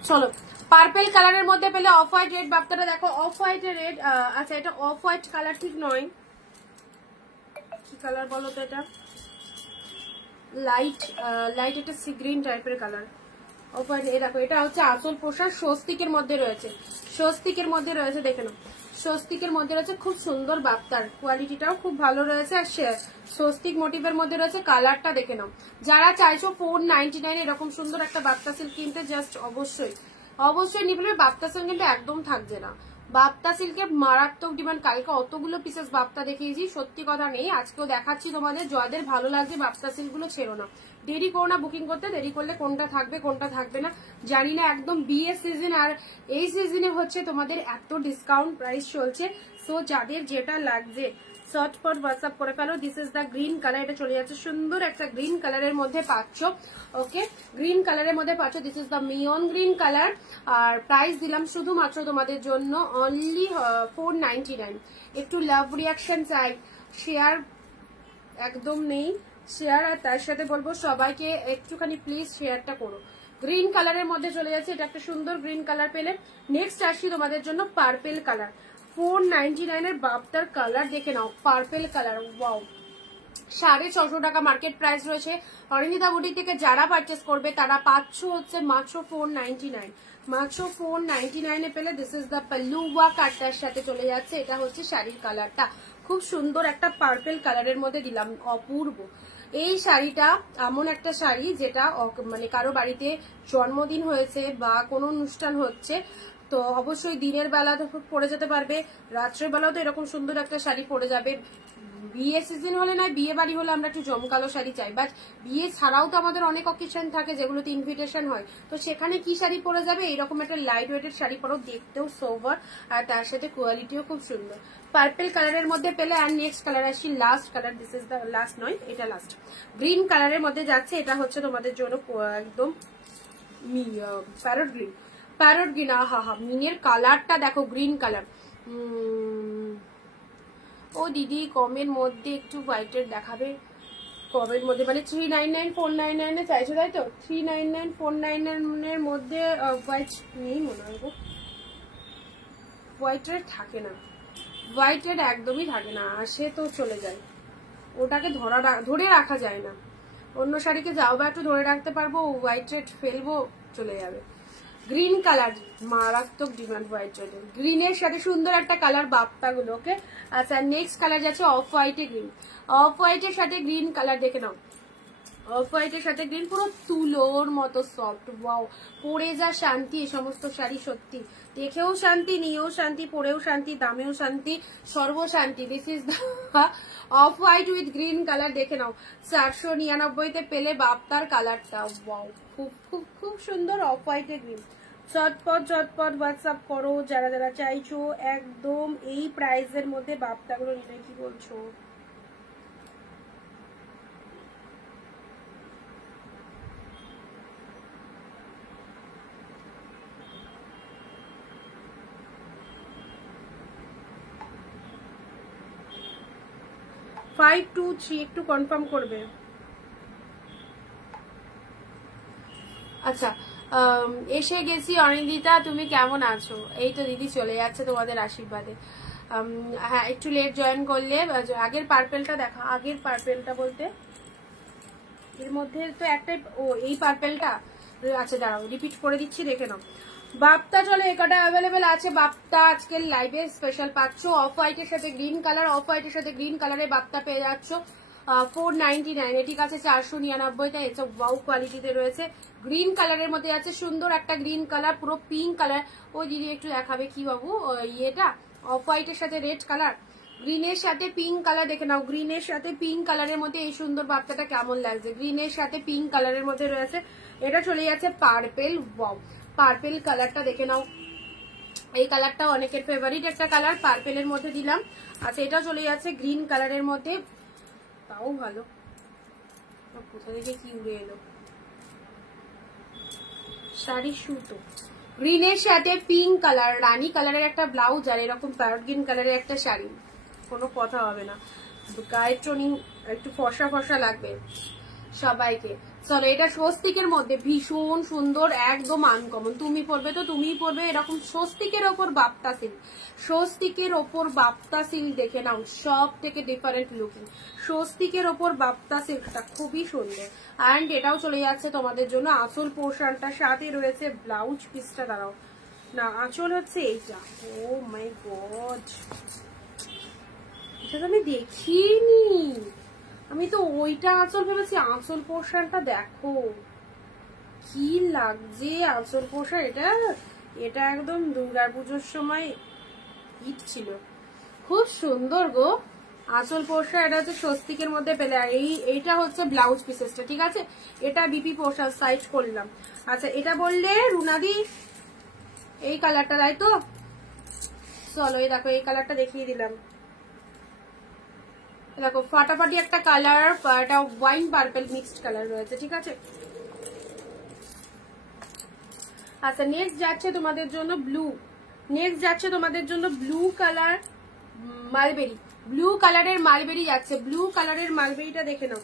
চলো পার্পেল কালারের মধ্যে পেলে অফ হোয়াইট রেড বাপ্তাটা দেখো, অফ হোয়াইট রেড। আচ্ছা এটা অফ হোয়াইট কালার ঠিক নয়, কি কালার বলো তো? এটা লাইট লাইট একটা সি গ্রিন টাইপের কালার। অফ হোয়াইট, এই দেখো এটা হচ্ছে আসল পোশাক, স্বস্তিকের মধ্যে রয়েছে, স্বস্তিকের মধ্যে রয়েছে, দেখে নাও। স্বস্তিকের মধ্যে রয়েছে, খুব সুন্দর বাপ্তার, কোয়ালিটিটাও খুব ভালো রয়েছে। আর স্বস্তিক মোটিভের মধ্যে রয়েছে, কালারটা দেখে নাও। যারা চাইছো 499 এরকম সুন্দর একটা বাপ্তা সিল্ক কিনতে, জাস্ট অবশ্যই অবশ্যই নিবে। বাপ্তা সিল্ক কিন্তু একদম থাকছে না, বাপ্তা সিল্কের মারাত্মক ডিমান্ড। কালকে অতগুলো পিসেস বাপ্তা দেখিয়েছি, সত্যি কথা নেই, আজকেও দেখাচ্ছি তোমাদের। যাদের ভালো লাগছে বাপ্তা সিল্ক গুলো ছেড়ো না, দেরি করো না বুকিং করতে। দেরি করলে কোনটা থাকবে কোনটা থাকবে না জানি না। একদম বিয়ের সিজন, আর এই সিজনে হচ্ছে তোমাদের এত ডিসকাউন্ট প্রাইস চলছে। সো যাদের যেটা লাগছে চটপট হোয়াটসঅ্যাপ করে ফেলো। This is the green colour, এটা চলে যাচ্ছে সুন্দর একটা গ্রিন কালারের মধ্যে পাচ্ছ। ওকে, গ্রিন কালারের মধ্যে পাচ্ছ, this is the neon green colour. আর প্রাইস দিলাম শুধুমাত্র তোমাদের জন্য অনলি 499। একটু লাভ রিয়াকশন চাই, শেয়ার একদম নেই শেয়ার, আর তার সাথে বলবো সবাইকে একটুখানি প্লিজ শেয়ারটা করো। গ্রিন কালারের মধ্যে চলে যাচ্ছে, এটা একটা সুন্দর গ্রিন কালার পেলে। নেক্সট আসছি তোমাদের জন্য পার্পেল কালার, 499 এর বাপটার কালার দেখে নাও, পার্পেল কালার। ওয়াও, 650 টাকা মার্কেট প্রাইস রয়েছে। অরিন্দিতা বুটিক থেকে যারা পারচেস করবে তারা পাচ্ছ হচ্ছে মাত্র 499, মাত্র 499 এ পেলে। This is the pallu work, কাটটার সাথে চলে যাচ্ছে, এটা হচ্ছে শাড়ির কালারটা। খুব সুন্দর একটা পার্পল কালারের মধ্যে দিলাম, অপূর্ব। এই শাড়িটা এমন একটা শাড়ি যেটা মানে কারো বাড়িতে জন্মদিন হয়েছে বা কোনো অনুষ্ঠান হচ্ছে, তো অবশ্যই দিনের বেলা তো পরে যেতে পারবে, রাত্রের বেলাও তো এরকম সুন্দর একটা শাড়ি পরে যাবে। বিয়ে সিজন হলে নয়, বিয়ে বাড়ি হলে আমরা একটু জমকালো শাড়ি চাই, বাট বিয়ে ছাড়াও তো আমাদের অনেক অকেশন থাকে যেগুলোতে ইনভিটেশন হয়, তো সেখানে কি শাড়ি পরে যাবে, এইরকম একটা লাইট ওয়েটেড শাড়ি পরো, দেখতেও সোভার আর তার সাথে কোয়ালিটিও খুব সুন্দর। পার্পল কালারের মধ্যে পেলে। আর নেক্সট কালার আসি, last colour, this is the last, নয় এটা লাস্ট। গ্রিন কালারের মধ্যে যাচ্ছে, এটা হচ্ছে তোমাদের জন্য একদম প্যারট গ্রিন, প্যারট গ্রিন। হা হা, মিনের কালারটা দেখো, গ্রিন কালার। ও দিদি কমের মধ্যে একটু হোয়াইটের দেখাবে, কমের মধ্যে মানে 399499 এ চাইছো তাই তো? 399499 এর মধ্যে হোয়াইট নেই মনে হয় গো, হোয়াইটের থাকে না, হোয়াইটের একদমই থাকে না, আসে তো চলে যায়, ওটাকে ধরে রাখা যায় না। অন্য শাড়িকে যাও বা একটু ধরে রাখতে পারবো, হোয়াইট রেড ফেলবো চলে যাবে। গ্রিন কালার, মারাত্মক ডিমান্ড হোয়াইট রেড, গ্রিনের সাথে সুন্দর একটা কালার বাপ্তা গুলো। ওকে, আচ্ছা নেক্সট কালার যাচ্ছে অফ হোয়াইটে গ্রিন, অফ হোয়াইটের সাথে গ্রিন কালার দেখে নাও, অফ হোয়াইটের সাথে গ্রিন, পুরো তুলোর মতো সফট। ওয়াও, পরে যা শান্তি এই সমস্ত শাড়ি, সত্যি দেখেও শান্তি, নিয়েও শান্তি, পরেও শান্তি, দামেও শান্তি, সর্বশান্তি। This is off white with green colour, দেখে নাও 499 পেলে বাপ্তার কালারটা। ওয়াও, খুব খুব খুব সুন্দর অফ হোয়াইটে গ্রিন। চটপট চটপট হোয়াটসঅ্যাপ করো যারা যারা চাইছো, একদম এই প্রাইসের মধ্যে বাপ্তাগুলো নিতে। কি বলছো? ফাইভ টু থ্রি একটু কনফার্ম করবে। আচ্ছা, এসে গেছি অনিন্দিতা, তুমি কেমন আছো? এই তো দিদি চলে যাচ্ছে তোমাদের আশীর্বাদে। হ্যাঁ, একটু লেট জয়েন করলে। আগের পার্পেলটা দেখা, আগের পার্পেলটা বলতে এর মধ্যে তো একটাই, ও এই পার্পেলটা। আচ্ছা দাঁড়াও, রিপিট করে দিচ্ছি, দেখে নাও। বাপ্তা চলো, একটা অ্যাভেলেবেল আছে বাপ্তা, আজকের লাইভে স্পেশাল পাচ্ছ। অফ হোয়াইটের সাথে গ্রিন কালার, অফ হোয়াইটের সাথে গ্রিন কালারে বাপ্তা পেয়ে যাচ্ছ 499 এ, ঠিক আছে 499টা। এটা ওয়াও কোয়ালিটিতে রয়েছে, গ্রিন কালারের মধ্যে আছে, সুন্দর একটা গ্রিন কালার, পুরো পিঙ্ক কালার। ওই দিদি একটু দেখাবে কি বাবু, ইয়েটা অফ হোয়াইটের সাথে রেড কালার, গ্রিনের সাথে পিঙ্ক কালার, দেখে নাও গ্রিনের সাথে পিঙ্ক কালারের মধ্যে এই সুন্দর বাপ্তাটা কেমন লাগছে, গ্রিনের সাথে পিঙ্ক কালারের মধ্যে রয়েছে। এটা চলে যাচ্ছে পার্পেল। ওয়াও, পার্পেল কালারটা দেখে নাও, এই কালারটা অনেকের ফেভারিট একটা কালার, পার্পেলের মধ্যে দিলাম। আচ্ছা, এটা চলে যাচ্ছে গ্রিন কালারের মধ্যে, তাও ভালো। কোথা থেকে কি উড়ে এলো, শাড়ি সুতো, গ্রিনের সাথে পিঙ্ক কালার, রানী কালারের একটা ব্লাউজ, আর এরকম প্যারট গ্রিন কালারের একটা শাড়ি, কোনো কথা হবে না। গায়ের টোনিং একটু ফর্সা ফর্সা লাগবে সবাইকে। চলো, এটা স্বস্তিকের মধ্যে ভীষণ সুন্দর, একদম আনকমন, তুমি পরবে তো তুমিই পরবে, এরকম স্বস্তিকের ওপর বাপ্তা সিল্ক, স্বস্তিকের ওপর বাপ্তা সিল্ক দেখে নাও, সব থেকে ডিফারেন্ট লুকিং। স্বস্তিকের ওপর বাপ্তা সিল্কটা খুবই সুন্দর। অ্যান্ড এটাও চলে যাচ্ছে তোমাদের জন্য আঁচল পোর্শনটা, সাথে রয়েছে ব্লাউজ পিসটা। দাঁড়াও না, আঁচল হচ্ছে এইটা। ও মাই গড, এটা তো আমি দেখিনি, আমি তো ওইটা আঁচল ভেবেছি। আঁচল পোর্শনটা দেখো কি লাগছে, আঁচল পোর্শন। এটা এটা একদম দুর্গাপুজোর সময় হিট ছিল, খুব সুন্দর গো আঁচল পোর্শন। এটা হচ্ছে স্বস্তিকের মধ্যে পেলে, আর এইটা হচ্ছে ব্লাউজ পিসেসটা, ঠিক আছে। এটা বিপি পোর্শন সাইড করলাম। আচ্ছা, এটা বললে রুনাদি এই কালারটা, তাই তো? চলো, এই দেখো এই কালারটা দেখিয়ে দিলাম, দেখো ফাটাফাটি একটা কালার, এটা ওয়াইন পার্পল মিক্সড কালার রয়েছে, ঠিক আছে। আচ্ছা, নেক্সট যাচ্ছে তোমাদের জন্য ব্লু, নেক্সট যাচ্ছে তোমাদের জন্য ব্লু কালার মালবেরি, ব্লু কালারের মালবেরি যাচ্ছে। ব্লু কালারের মালবেরিটা দেখে নাও,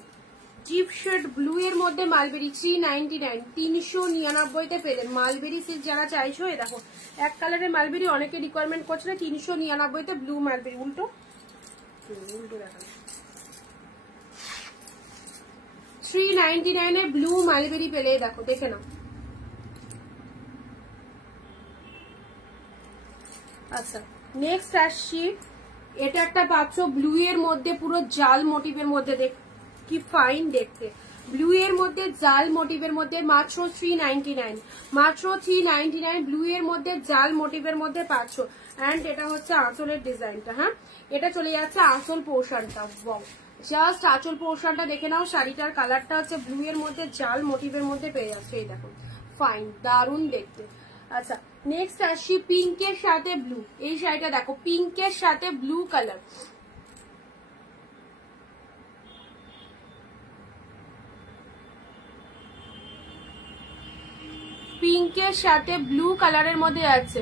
ডিপ শেড ব্লু এর মধ্যে মালবেরি 399, 399তে পেলে। মালবেরি সিল্ক যারা চাইছো, এ দেখো এক কালারের মালবেরি অনেকে রিকোয়ারমেন্ট করছে, 399তে ব্লু মালবেরি। উল্টো উল্টো দেখা, 399 এ ব্লু মালবেরি পেলে, দেখো দেখে নাও। আচ্ছা, নেক্সট আসছি এটা একটা পাচ্ছ ব্লু এর মধ্যে পুরো জাল মোটিভের মধ্যে, দেখ কি ফাইন দেখতে, ব্লু এর মধ্যে জাল মোটিভের মধ্যে মাত্র 399, মাত্র 399 ব্লু এর মধ্যে জাল মোটিভের মধ্যে পাচ্ছ। এন্ড এটা হচ্ছে আঁচলের ডিজাইনটা। হ্যাঁ, এটা চলে যাচ্ছে আঁচল পোর্শনটা। ওয়াও, জাস্ট আঁচল পোর্শনটা দেখে নাও। শাড়িটার কালারটা হচ্ছে ব্লু এর মধ্যে জাল মোটিভের মধ্যে পেয়ে যাচ্ছে, এই দেখো ফাইন, দারুন দেখতে। আচ্ছা, নেক্সট আসি পিঙ্কের সাথে ব্লু। এই শাড়িটা দেখো পিঙ্কের সাথে ব্লু কালার, পিঙ্কের সাথে ব্লু কালারের মধ্যে আছে।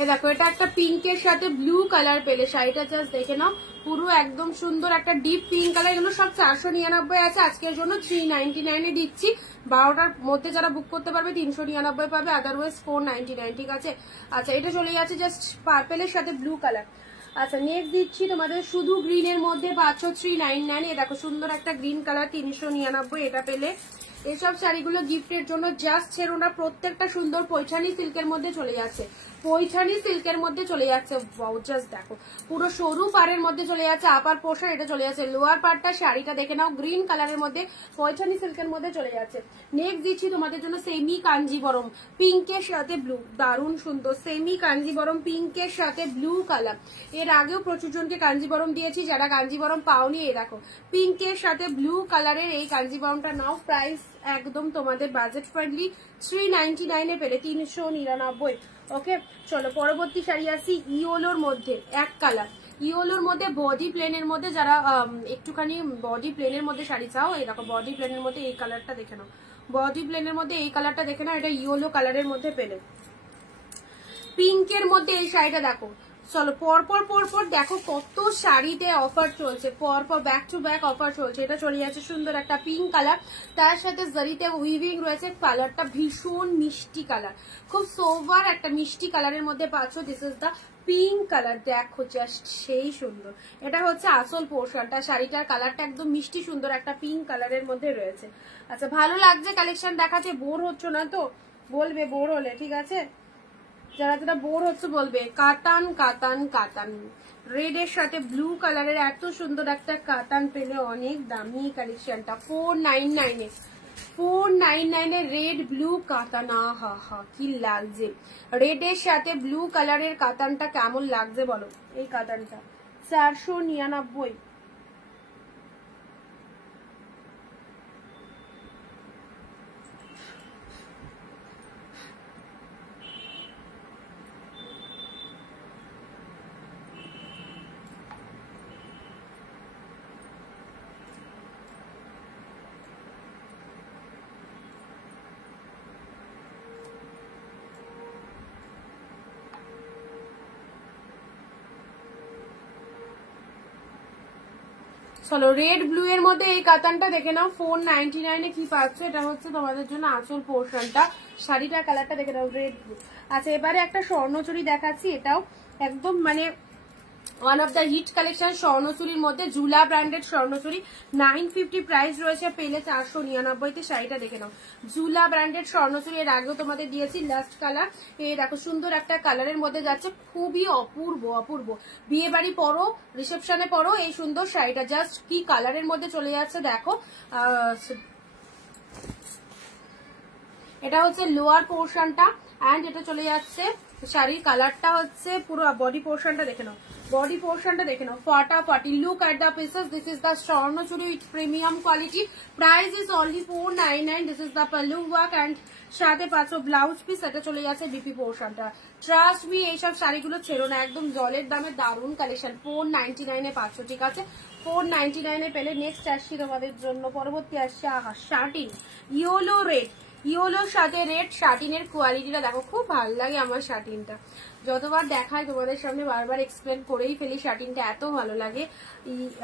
এ দেখো, এটা একটা পিঙ্কের সাথে ব্লু কালার পেলে, শাড়িটা জাস্ট দেখে নাও, পুরো একদম সুন্দর একটা ডিপ পিঙ্ক কালার। এগুলো সব 499 আছে, আজকের জন্য 399 এ দিচ্ছি। 12টার মধ্যে যারা বুক করতে পারবে 399 পাবে, আদারওয়াইজ 499, ঠিক আছে। আচ্ছা, এটা চলে যাচ্ছে জাস্ট পার্পেলের সাথে ব্লু কালার। আচ্ছা, নেক্সট দিচ্ছি তোমাদের শুধু গ্রিনের মধ্যে পাচ্ছ 399। এ দেখো সুন্দর একটা গ্রিন কালার 399, এটা পেলে। এসব শাড়িগুলো গিফটের জন্য জাস্ট ছেড়ো না, প্রত্যেকটা সুন্দর পৈঠানি সিল্কের মধ্যে চলে যাচ্ছে, পৈঠানি সিল্কের মধ্যে চলে যাচ্ছে। ওয়াও, জাস্ট দেখো পুরো সরু পাড়ের মধ্যে চলে যাচ্ছে আপার পোর্শন, এটা চলে যাচ্ছে লোয়ার পার্টটা। শাড়িটা দেখে নাও, গ্রিন কালারের মধ্যে পৈঠানি সিল্কের মধ্যে চলে যাচ্ছে। নেক্সট দিচ্ছি তোমাদের জন্য সেমি কাঞ্জিবরম পিঙ্কের সাথে ব্লু, দারুণ সুন্দর সেমি কাঞ্জিবরম পিঙ্কের সাথে ব্লু কালার। এর আগেও প্রচুর জনকে কাঞ্জিবরম দিয়েছি, যারা কাঞ্জিবরম পাওনি, এই দেখো পিঙ্কের সাথে ব্লু কালারের এই কাঞ্জিবরমটা নাও। প্রাইস একদম তোমাদের বাজেট ফ্রেন্ডলি, 399 এ পেলে, 399। ওকে, চলো পরবর্তী শাড়ি আসি ইয়োলোর মধ্যে এক কালার, ইয়োলোর মধ্যে বডি প্লেনের মধ্যে, যারা একটুখানি বডি প্লেনের মধ্যে শাড়ি চাও, এই দেখো বডি প্লেনের মধ্যে এই কালারটা দেখে নাও, বডি প্লেনের মধ্যে এই কালারটা দেখে নাও। এটা ইয়োলো কালারের মধ্যে পেলে, পিঙ্কের মধ্যে এই শাড়িটা দেখো। চলো পরপর পরপর দেখো কত শাড়িতে অফার চলছে, পরপর ব্যাক টু ব্যাক অফার চলছে। এটা চলে যাচ্ছে সুন্দর একটা পিঙ্ক কালার, তার সাথে জারিতে উইভিং রয়েছে, কালারটা ভীষণ মিষ্টি কালার, খুব সোভার একটা মিষ্টি কালারের মধ্যে পাচ্ছ। This is the pink colour, দেখো জাস্ট সেই সুন্দর। এটা হচ্ছে আসল পোর্শনটা, শাড়িটার কালারটা একদম মিষ্টি সুন্দর একটা পিঙ্ক কালারের মধ্যে রয়েছে। আচ্ছা, ভালো লাগছে কালেকশন দেখাচ্ছে, বোর হচ্ছ না তো? বলবে বোর হলে, ঠিক আছে, যারা যারা বোর হচ্ছে বলবে। কাতান কাতান কাতান, রেড এর সাথে ব্লু কালারের এত সুন্দর একটা কাতান পেলে, অনেক দামি কালেকশনটা। 499 এ, 499 এ রেড ব্লু কাতান। হা হা, কি লাগছে রেড এর সাথে ব্লু কালারের কাতানটা, কেমন লাগছে বলো? এই কাতানটা 499। চলো রেড ব্লু এর মধ্যে এই কাতানটা দেখে নাও, 499 এ কি পাচ্ছ। এটা হচ্ছে তোমাদের জন্য আঁচল পোর্শনটা, শাড়িটার কালারটা দেখে নাও রেড ব্লু। আচ্ছা, এবারে একটা স্বর্ণচুরি দেখাচ্ছি, এটাও একদম মানে one of the hit collection. স্বর্ণচুরির মধ্যে জুলা ব্র্যান্ডেড স্বর্ণচুরি, 950 প্রাইস রয়েছে, পেলে 499 তে। শাড়িটা দেখে নাও, জুলা ব্র্যান্ডেড স্বর্ণচুরি, এর আগেও তোমাদের দিয়েছি লাস্ট কালার। এই দেখো সুন্দর একটা কালারের মধ্যে যাচ্ছে, খুবই অপূর্ব অপূর্ব। বিয়ে বাড়ি পরো, রিসেপশনে পরো, এই সুন্দর শাড়িটা জাস্ট কি কালারের মধ্যে চলে যাচ্ছে দেখো। এটা হচ্ছে লোয়ার পোর্শনটা, এন্ড এটা চলে যাচ্ছে শাড়ির কালারটা হচ্ছে পুরো বডি পোর্শনটা দেখে নাও, বডি পোর্শনটা দেখে নাও, ফাটাফাটি। Look at the pieces, this is the Swarnachuri with premium quality, price is only 499। This is the pallu work and সাথে পাচ্ছ ব্লাউজ পিস, এটা চলে যাচ্ছে বিপি পোর্শনটা। ট্রাস্ট মি, এইসব শাড়িগুলো ছেড়ো না, একদম জলের দামে দারুণ কালেকশন। 499 এ পাচ্ছ, ঠিক আছে, 499 এ পেলে। নেক্সট আসছি তোমাদের জন্য, পরবর্তী আসছে আহা শার্টিন, ইয়োলো রেড, ইয়োলোর সাথে রেড। শার্টিনের কোয়ালিটিটা দেখো, খুব ভালো লাগে আমার শার্টিনটা, যতবার দেখায় তোমাদের সামনে বারবার এক্সপ্লেন করেই ফেলি, শার্টিংটা এত ভালো লাগে।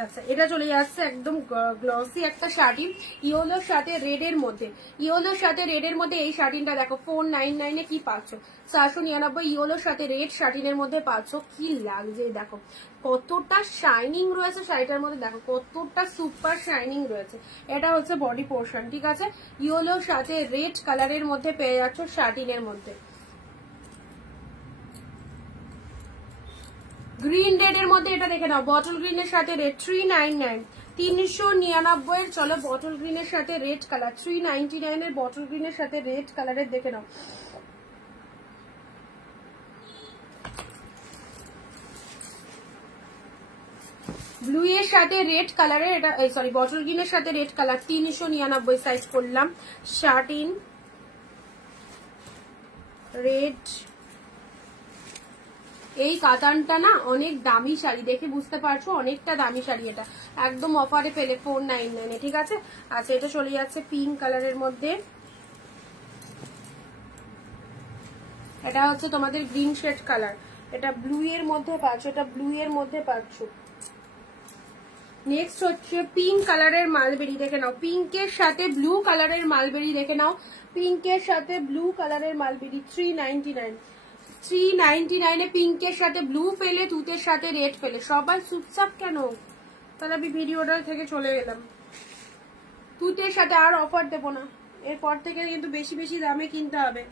আচ্ছা এটা চলে যাচ্ছে একদম গ্লসি একটা শার্টিং, ইয়েলোর সাথে রেড এর মধ্যে। ইয়েলোর সাথে রেড এর মধ্যে এই শার্টিংটা দেখো 499 এ কি পাচ্ছ, 499 ইয়েলোর সাথে রেড শার্টিনের মধ্যে পাচ্ছ। কি লাগছে দেখো, কতটা শাইনিং রয়েছে শাড়িটার মধ্যে, দেখো কতটা সুপার শাইনিং রয়েছে। এটা হচ্ছে বডি পোর্শন, ঠিক আছে। ইয়েলোর সাথে রেড কালারের মধ্যে পেয়ে যাচ্ছ শার্টিনের মধ্যে। গ্রিন রেড এর মধ্যে এটা দেখে নাও, বটল গ্রিনের সাথে রেড 399, 399 এর। চলো বটল গ্রিনের সাথে রেড কালার 399 এর, বটল গ্রিনের সাথে রেড কালারের দেখে নাও। ব্লু এর সাথে রেড কালারের, এটা সরি বটল গ্রিনের সাথে রেড কালার 399 সাইজ করলাম। শার্টিন রেড, এই কাতানটা না অনেক দামি শাড়ি, দেখে বুঝতে পারছো অনেকটা দামি শাড়ি। এটা একদম অফারে পেলে 499 এ, ঠিক আছে। আচ্ছা এটা চলে যাচ্ছে পিঙ্ক কালারের মধ্যে, এটা হচ্ছে তোমাদের গ্রিন শেড কালার, এটা ব্লু এর মধ্যে পাচ্ছ, এটা ব্লু এর মধ্যে পাচ্ছ। নেক্সট হচ্ছে পিঙ্ক কালারের মালবেরি, দেখে নাও পিঙ্কের সাথে ব্লু কালারের মালবেরি, দেখে নাও পিঙ্কের সাথে ব্লু কালারের মালবেরি 399, 399 এ পিঙ্কের সাথে ব্লু পেলে, তুতের সাথে রেড পেলে। সবাই চুপচাপ কেন, তাহলে আমি ভিডিওটা থেকে চলে গেলাম। তুতের সাথে আর অফার দেবো না, এরপর থেকে কিন্তু বেশি বেশি দামে কিনতে হবে।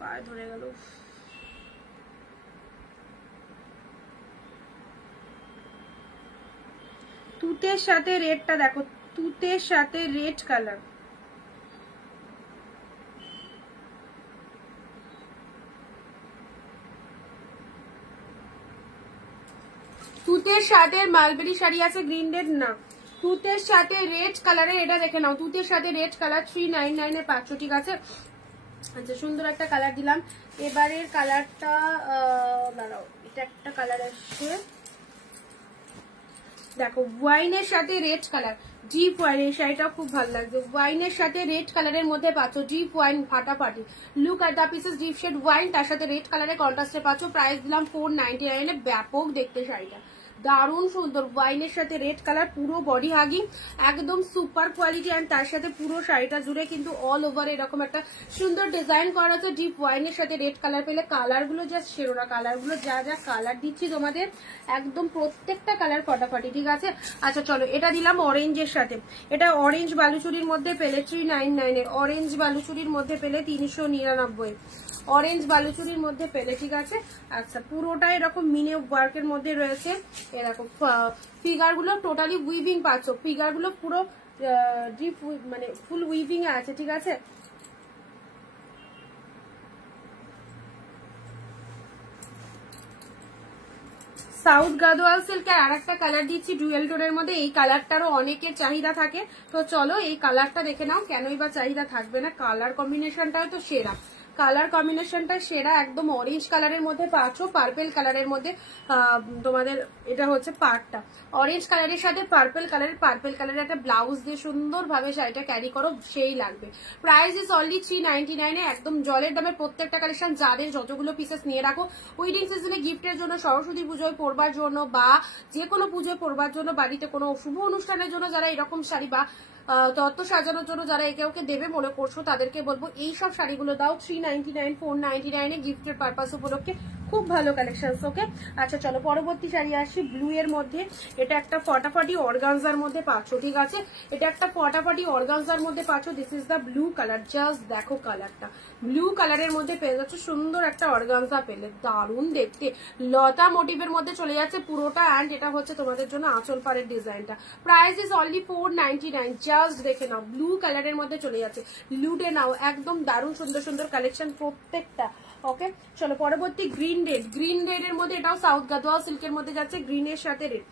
পায়ে ধরে গেল। তুতের সাথে রেডটা দেখো, তুতের সাথে রেড কালার, তুতের সাথে মালবেরি শাড়ি আছে গ্রিন রেড না, তুতের সাথে রেড কালারের এটা দেখে নাও, তুতের সাথে রেড কালার 399 এ পাচ্ছ, ঠিক আছে। আচ্ছা সুন্দর একটা কালার দিলাম। এবারের কালারটা দাঁড়াও, এটা একটা কালার আসছে দেখো, ওয়াইনের সাথে রেড কালার, ডিপ ওয়াইন, এই শাড়িটাও খুব ভালো লাগছে। ওয়াইনের সাথে রেড কালারের মধ্যে পাচ্ছ, ডিপ ওয়াইন ফাটাফাটি। Look at the pieces, deep shade wine, তার সাথে রেড কালারের কন্ট্রাস্টে পাচ্ছ। প্রাইস দিলাম 499 এ। ব্যাপক দেখতে শাড়িটা, দারুণ সুন্দর। ওয়াইনের সাথে রেড কালার, পুরো বডি হাগিং, একদম সুপার কোয়ালিটি। অ্যান্ড তার সাথে পুরো শাড়িটা জুড়ে কিন্তু অল ওভার এরকম একটা সুন্দর ডিজাইন করা আছে। ডিপ ওয়াইনের সাথে রেড কালার পেলে, কালারগুলো জাস্ট সেরোনা, কালারগুলো যা যা কালার দিচ্ছি তোমাদের একদম প্রত্যেকটা কালার ফাটাফাটি, ঠিক আছে। আচ্ছা চলো এটা দিলাম অরেঞ্জের সাথে, এটা অরেঞ্জ বালুচুরির মধ্যে পেলে 399 এর, অরেঞ্জ বালুচুরির মধ্যে পেলে 399, অরেঞ্জ বালুচুরির মধ্যে পেলে, ঠিক আছে। আচ্ছা পুরোটা এরকম মিনে ওয়ার্কের মধ্যে রয়েছে, এরকম ফিগার গুলো টোটালি উইভিং পাচ্ছ, ফিগার গুলো পুরো ডিপ মানে ফুল উইভিং এ আছে, ঠিক আছে। সাউথ গাদোয়াল সিল্কের আর একটা কালার দিচ্ছি ডুয়েল টোনের মধ্যে, এই কালারটারও অনেকের চাহিদা থাকে। তো চলো এই কালারটা দেখে নাও, কেনই বা চাহিদা থাকবে না, কালার কম্বিনেশনটাও তো সেরা, কালার কম্বিনেশনটা সেরা। একদম অরেঞ্জ কালারের মধ্যে পাচ্ছ, পার্পেল কালারের মধ্যে তোমাদের এটা হচ্ছে পার্টটা, অরেঞ্জ কালারের সাথে পার্পেল কালারের একটা ব্লাউজ দিয়ে সুন্দরভাবে শাড়িটা ক্যারি করো, সেই লাগবে। প্রাইস ইজ অনলি 399 এ, একদম জলের দামে প্রত্যেকটা কালেকশন। যাদের যতগুলো পিসেস নিয়ে রাখো উইডিং সিজনে গিফটের জন্য, সরস্বতী পুজোয় পরবার জন্য, বা যে কোনো পুজোয় পরবার জন্য, বাড়িতে কোনো শুভ অনুষ্ঠানের জন্য যারা এরকম শাড়ি বা তত্ত্ব সাজানোর জন্য যারা একে ওকে দেবে মনে করছো, তাদেরকে বলবো এই সব শাড়িগুলো দাও 399, 499 এ গিফটের পারপাস উপলক্ষে। খুব ভালো কালেকশন, ওকে। আচ্ছা চলো পরবর্তী শাড়ি আসছি ব্লু এর মধ্যে, এটা একটা ফটাফাটি অর্গানজার মধ্যে পাচ্ছ, ঠিক আছে। এটা একটা ফটাফাটি অর্গানজার মধ্যে পাচ্ছ। This is the blue colour, just দেখো কালারটা, ব্লু কালারের মধ্যে পেয়ে যাচ্ছ সুন্দর একটা অর্গানজা পেলে, দারুণ দেখতে। লতা মোটিভের মধ্যে চলে যাচ্ছে পুরোটা, অ্যান্ড এটা হচ্ছে তোমাদের জন্য আঁচল পাড়ের ডিজাইনটা। প্রাইস ইজ অনলি 499, জাস্ট দেখে নাও, ব্লু কালারের মধ্যে চলে যাচ্ছে, লুটে নাও, একদম দারুণ সুন্দর সুন্দর কালেকশন প্রত্যেকটা, ওকে। চলো পরবর্তী গ্রিন রেড এর মধ্যে, এটাও সাউথ গাদোয়া সিল্কের মধ্যে যাচ্ছে, গ্রিনের সাথে রেড,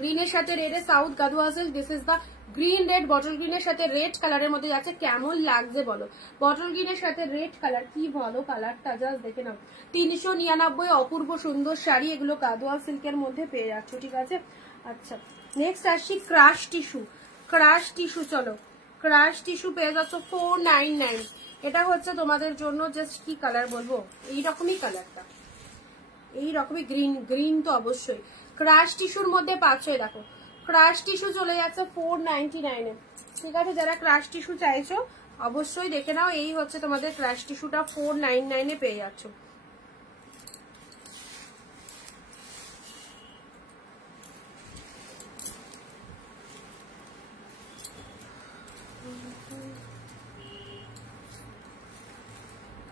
গ্রিনের সাথে রেড এ south Gadwal silk. This is the green red, bottle গ্রিনের সাথে রেড কালারের মধ্যে যাচ্ছে। কেমন লাগছে বলো, বটল গ্রিনের সাথে রেড কালার, কি ভালো কালারটা, জাস্ট দেখে নাও। 399, অপূর্ব সুন্দর শাড়ি, এগুলো গাদোয়া সিল্কের মধ্যে পেয়ে যাচ্ছ, ঠিক আছে। আচ্ছা নেক্সট আসছি ক্রাশ টিস্যু, ক্রাশ টিস্যু, চলো ক্রাশ টিস্যু পেয়ে যাচ্ছ 499। এটা হচ্ছে তোমাদের জন্য জাস্ট কি কালার বলবো, এইরকমই কালারটা, রকমই গ্রিন তো অবশ্যই। ক্রাশ টিস্যুর মধ্যে পাচ্ছ, দেখো ক্রাশ টিস্যু চলে যাচ্ছে 499 এ। ঠিক আছে, যারা ক্রাশ টিস্যু চাইছো অবশ্যই দেখে নাও। এই হচ্ছে তোমাদের ক্রাশ টিস্যুটা 499 এ পেয়ে যাচ্ছ।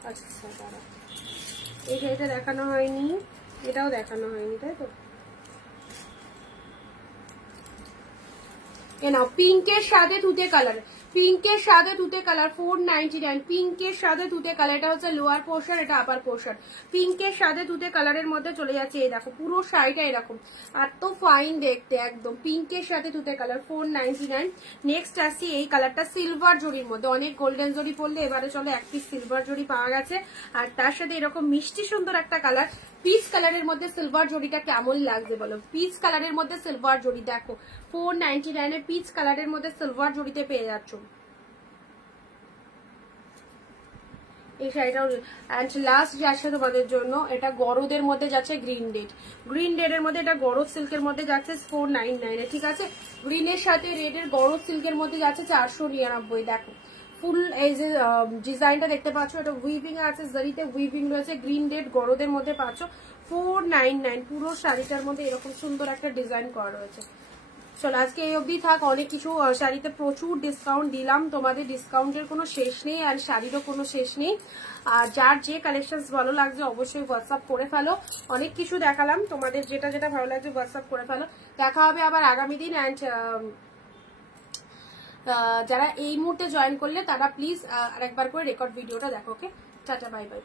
আচ্ছা দাঁড়া, এই শাড়িটা দেখানো হয়নি, এটাও দেখানো হয়নি, তাই তো? এ নাও, পিঙ্কের সাথে তুতে কালার, পিঙ্কের সাথে তুতে কালার 499, পিঙ্কের সাথে তুতে কালার। এটা হচ্ছে লোয়ার পোর্শন, এটা আপার পোর্শন। পিঙ্কের সাথে তুতে কালারের মধ্যে চলে যাচ্ছে। এই দেখো পুরো শাড়িটা এরকম, এত ফাইন দেখতে, একদম পিঙ্কের সাথে তুতে কালার 499। নেক্সট আসছি এই কালারটা সিলভার জরির মধ্যে, অনেক গোল্ডেন জরি পড়লে, এবারে চলো এক পিস সিলভার জরি পাওয়া গেছে। আর তার সাথে এরকম মিষ্টি সুন্দর একটা কালার, পিচ কালারের মধ্যে সিলভার জরিটা কেমন লাগছে বলো? পিচ কালারের মধ্যে সিলভার জরি, দেখো 499 এ পিচ কালারের মধ্যে সিলভার জরিতে পেয়ে যাচ্ছ এই শাড়িটাও। অ্যান্ড লাস্ট যাচ্ছে তোমাদের জন্য, এটা গরদের মধ্যে যাচ্ছে গ্রিন ডেড, গ্রিন ডেড এর মধ্যে, এটা গরদ সিল্কের মধ্যে যাচ্ছে 499 এ। ঠিক আছে, গ্রিনের সাথে রেডের গরদ সিল্কের মধ্যে যাচ্ছে 499। দেখো ফুল এই যে ডিজাইনটা দেখতে পাচ্ছ, এটা উইভিং আছে, জরিতে উইভিং রয়েছে, গ্রিন ডেড গরদের মধ্যে পাচ্ছ 499। পুরো শাড়িটার মধ্যে এরকম সুন্দর একটা ডিজাইন করা রয়েছে। চলো আজকে এই অবধি থাক, অনেক কিছু শাড়িতে প্রচুর ডিসকাউন্ট দিলাম তোমাদের, ডিসকাউন্টের কোনো শেষ নেই আর শাড়িরও কোনো শেষ নেই। আর যার যে কালেকশনস ভালো লাগছে অবশ্যই হোয়াটসঅ্যাপ করে ফেলো। অনেক কিছু দেখালাম, তোমাদের যেটা যেটা ভালো লাগছে হোয়াটসঅ্যাপ করে ফেলো। দেখা হবে আবার আগামী দিন। অ্যান্ড যারা এই মুহূর্তে জয়েন করলে তারা প্লিজ আরেকবার করে রেকর্ড ভিডিওটা দেখো। ওকে, টাটা, বাই বাই।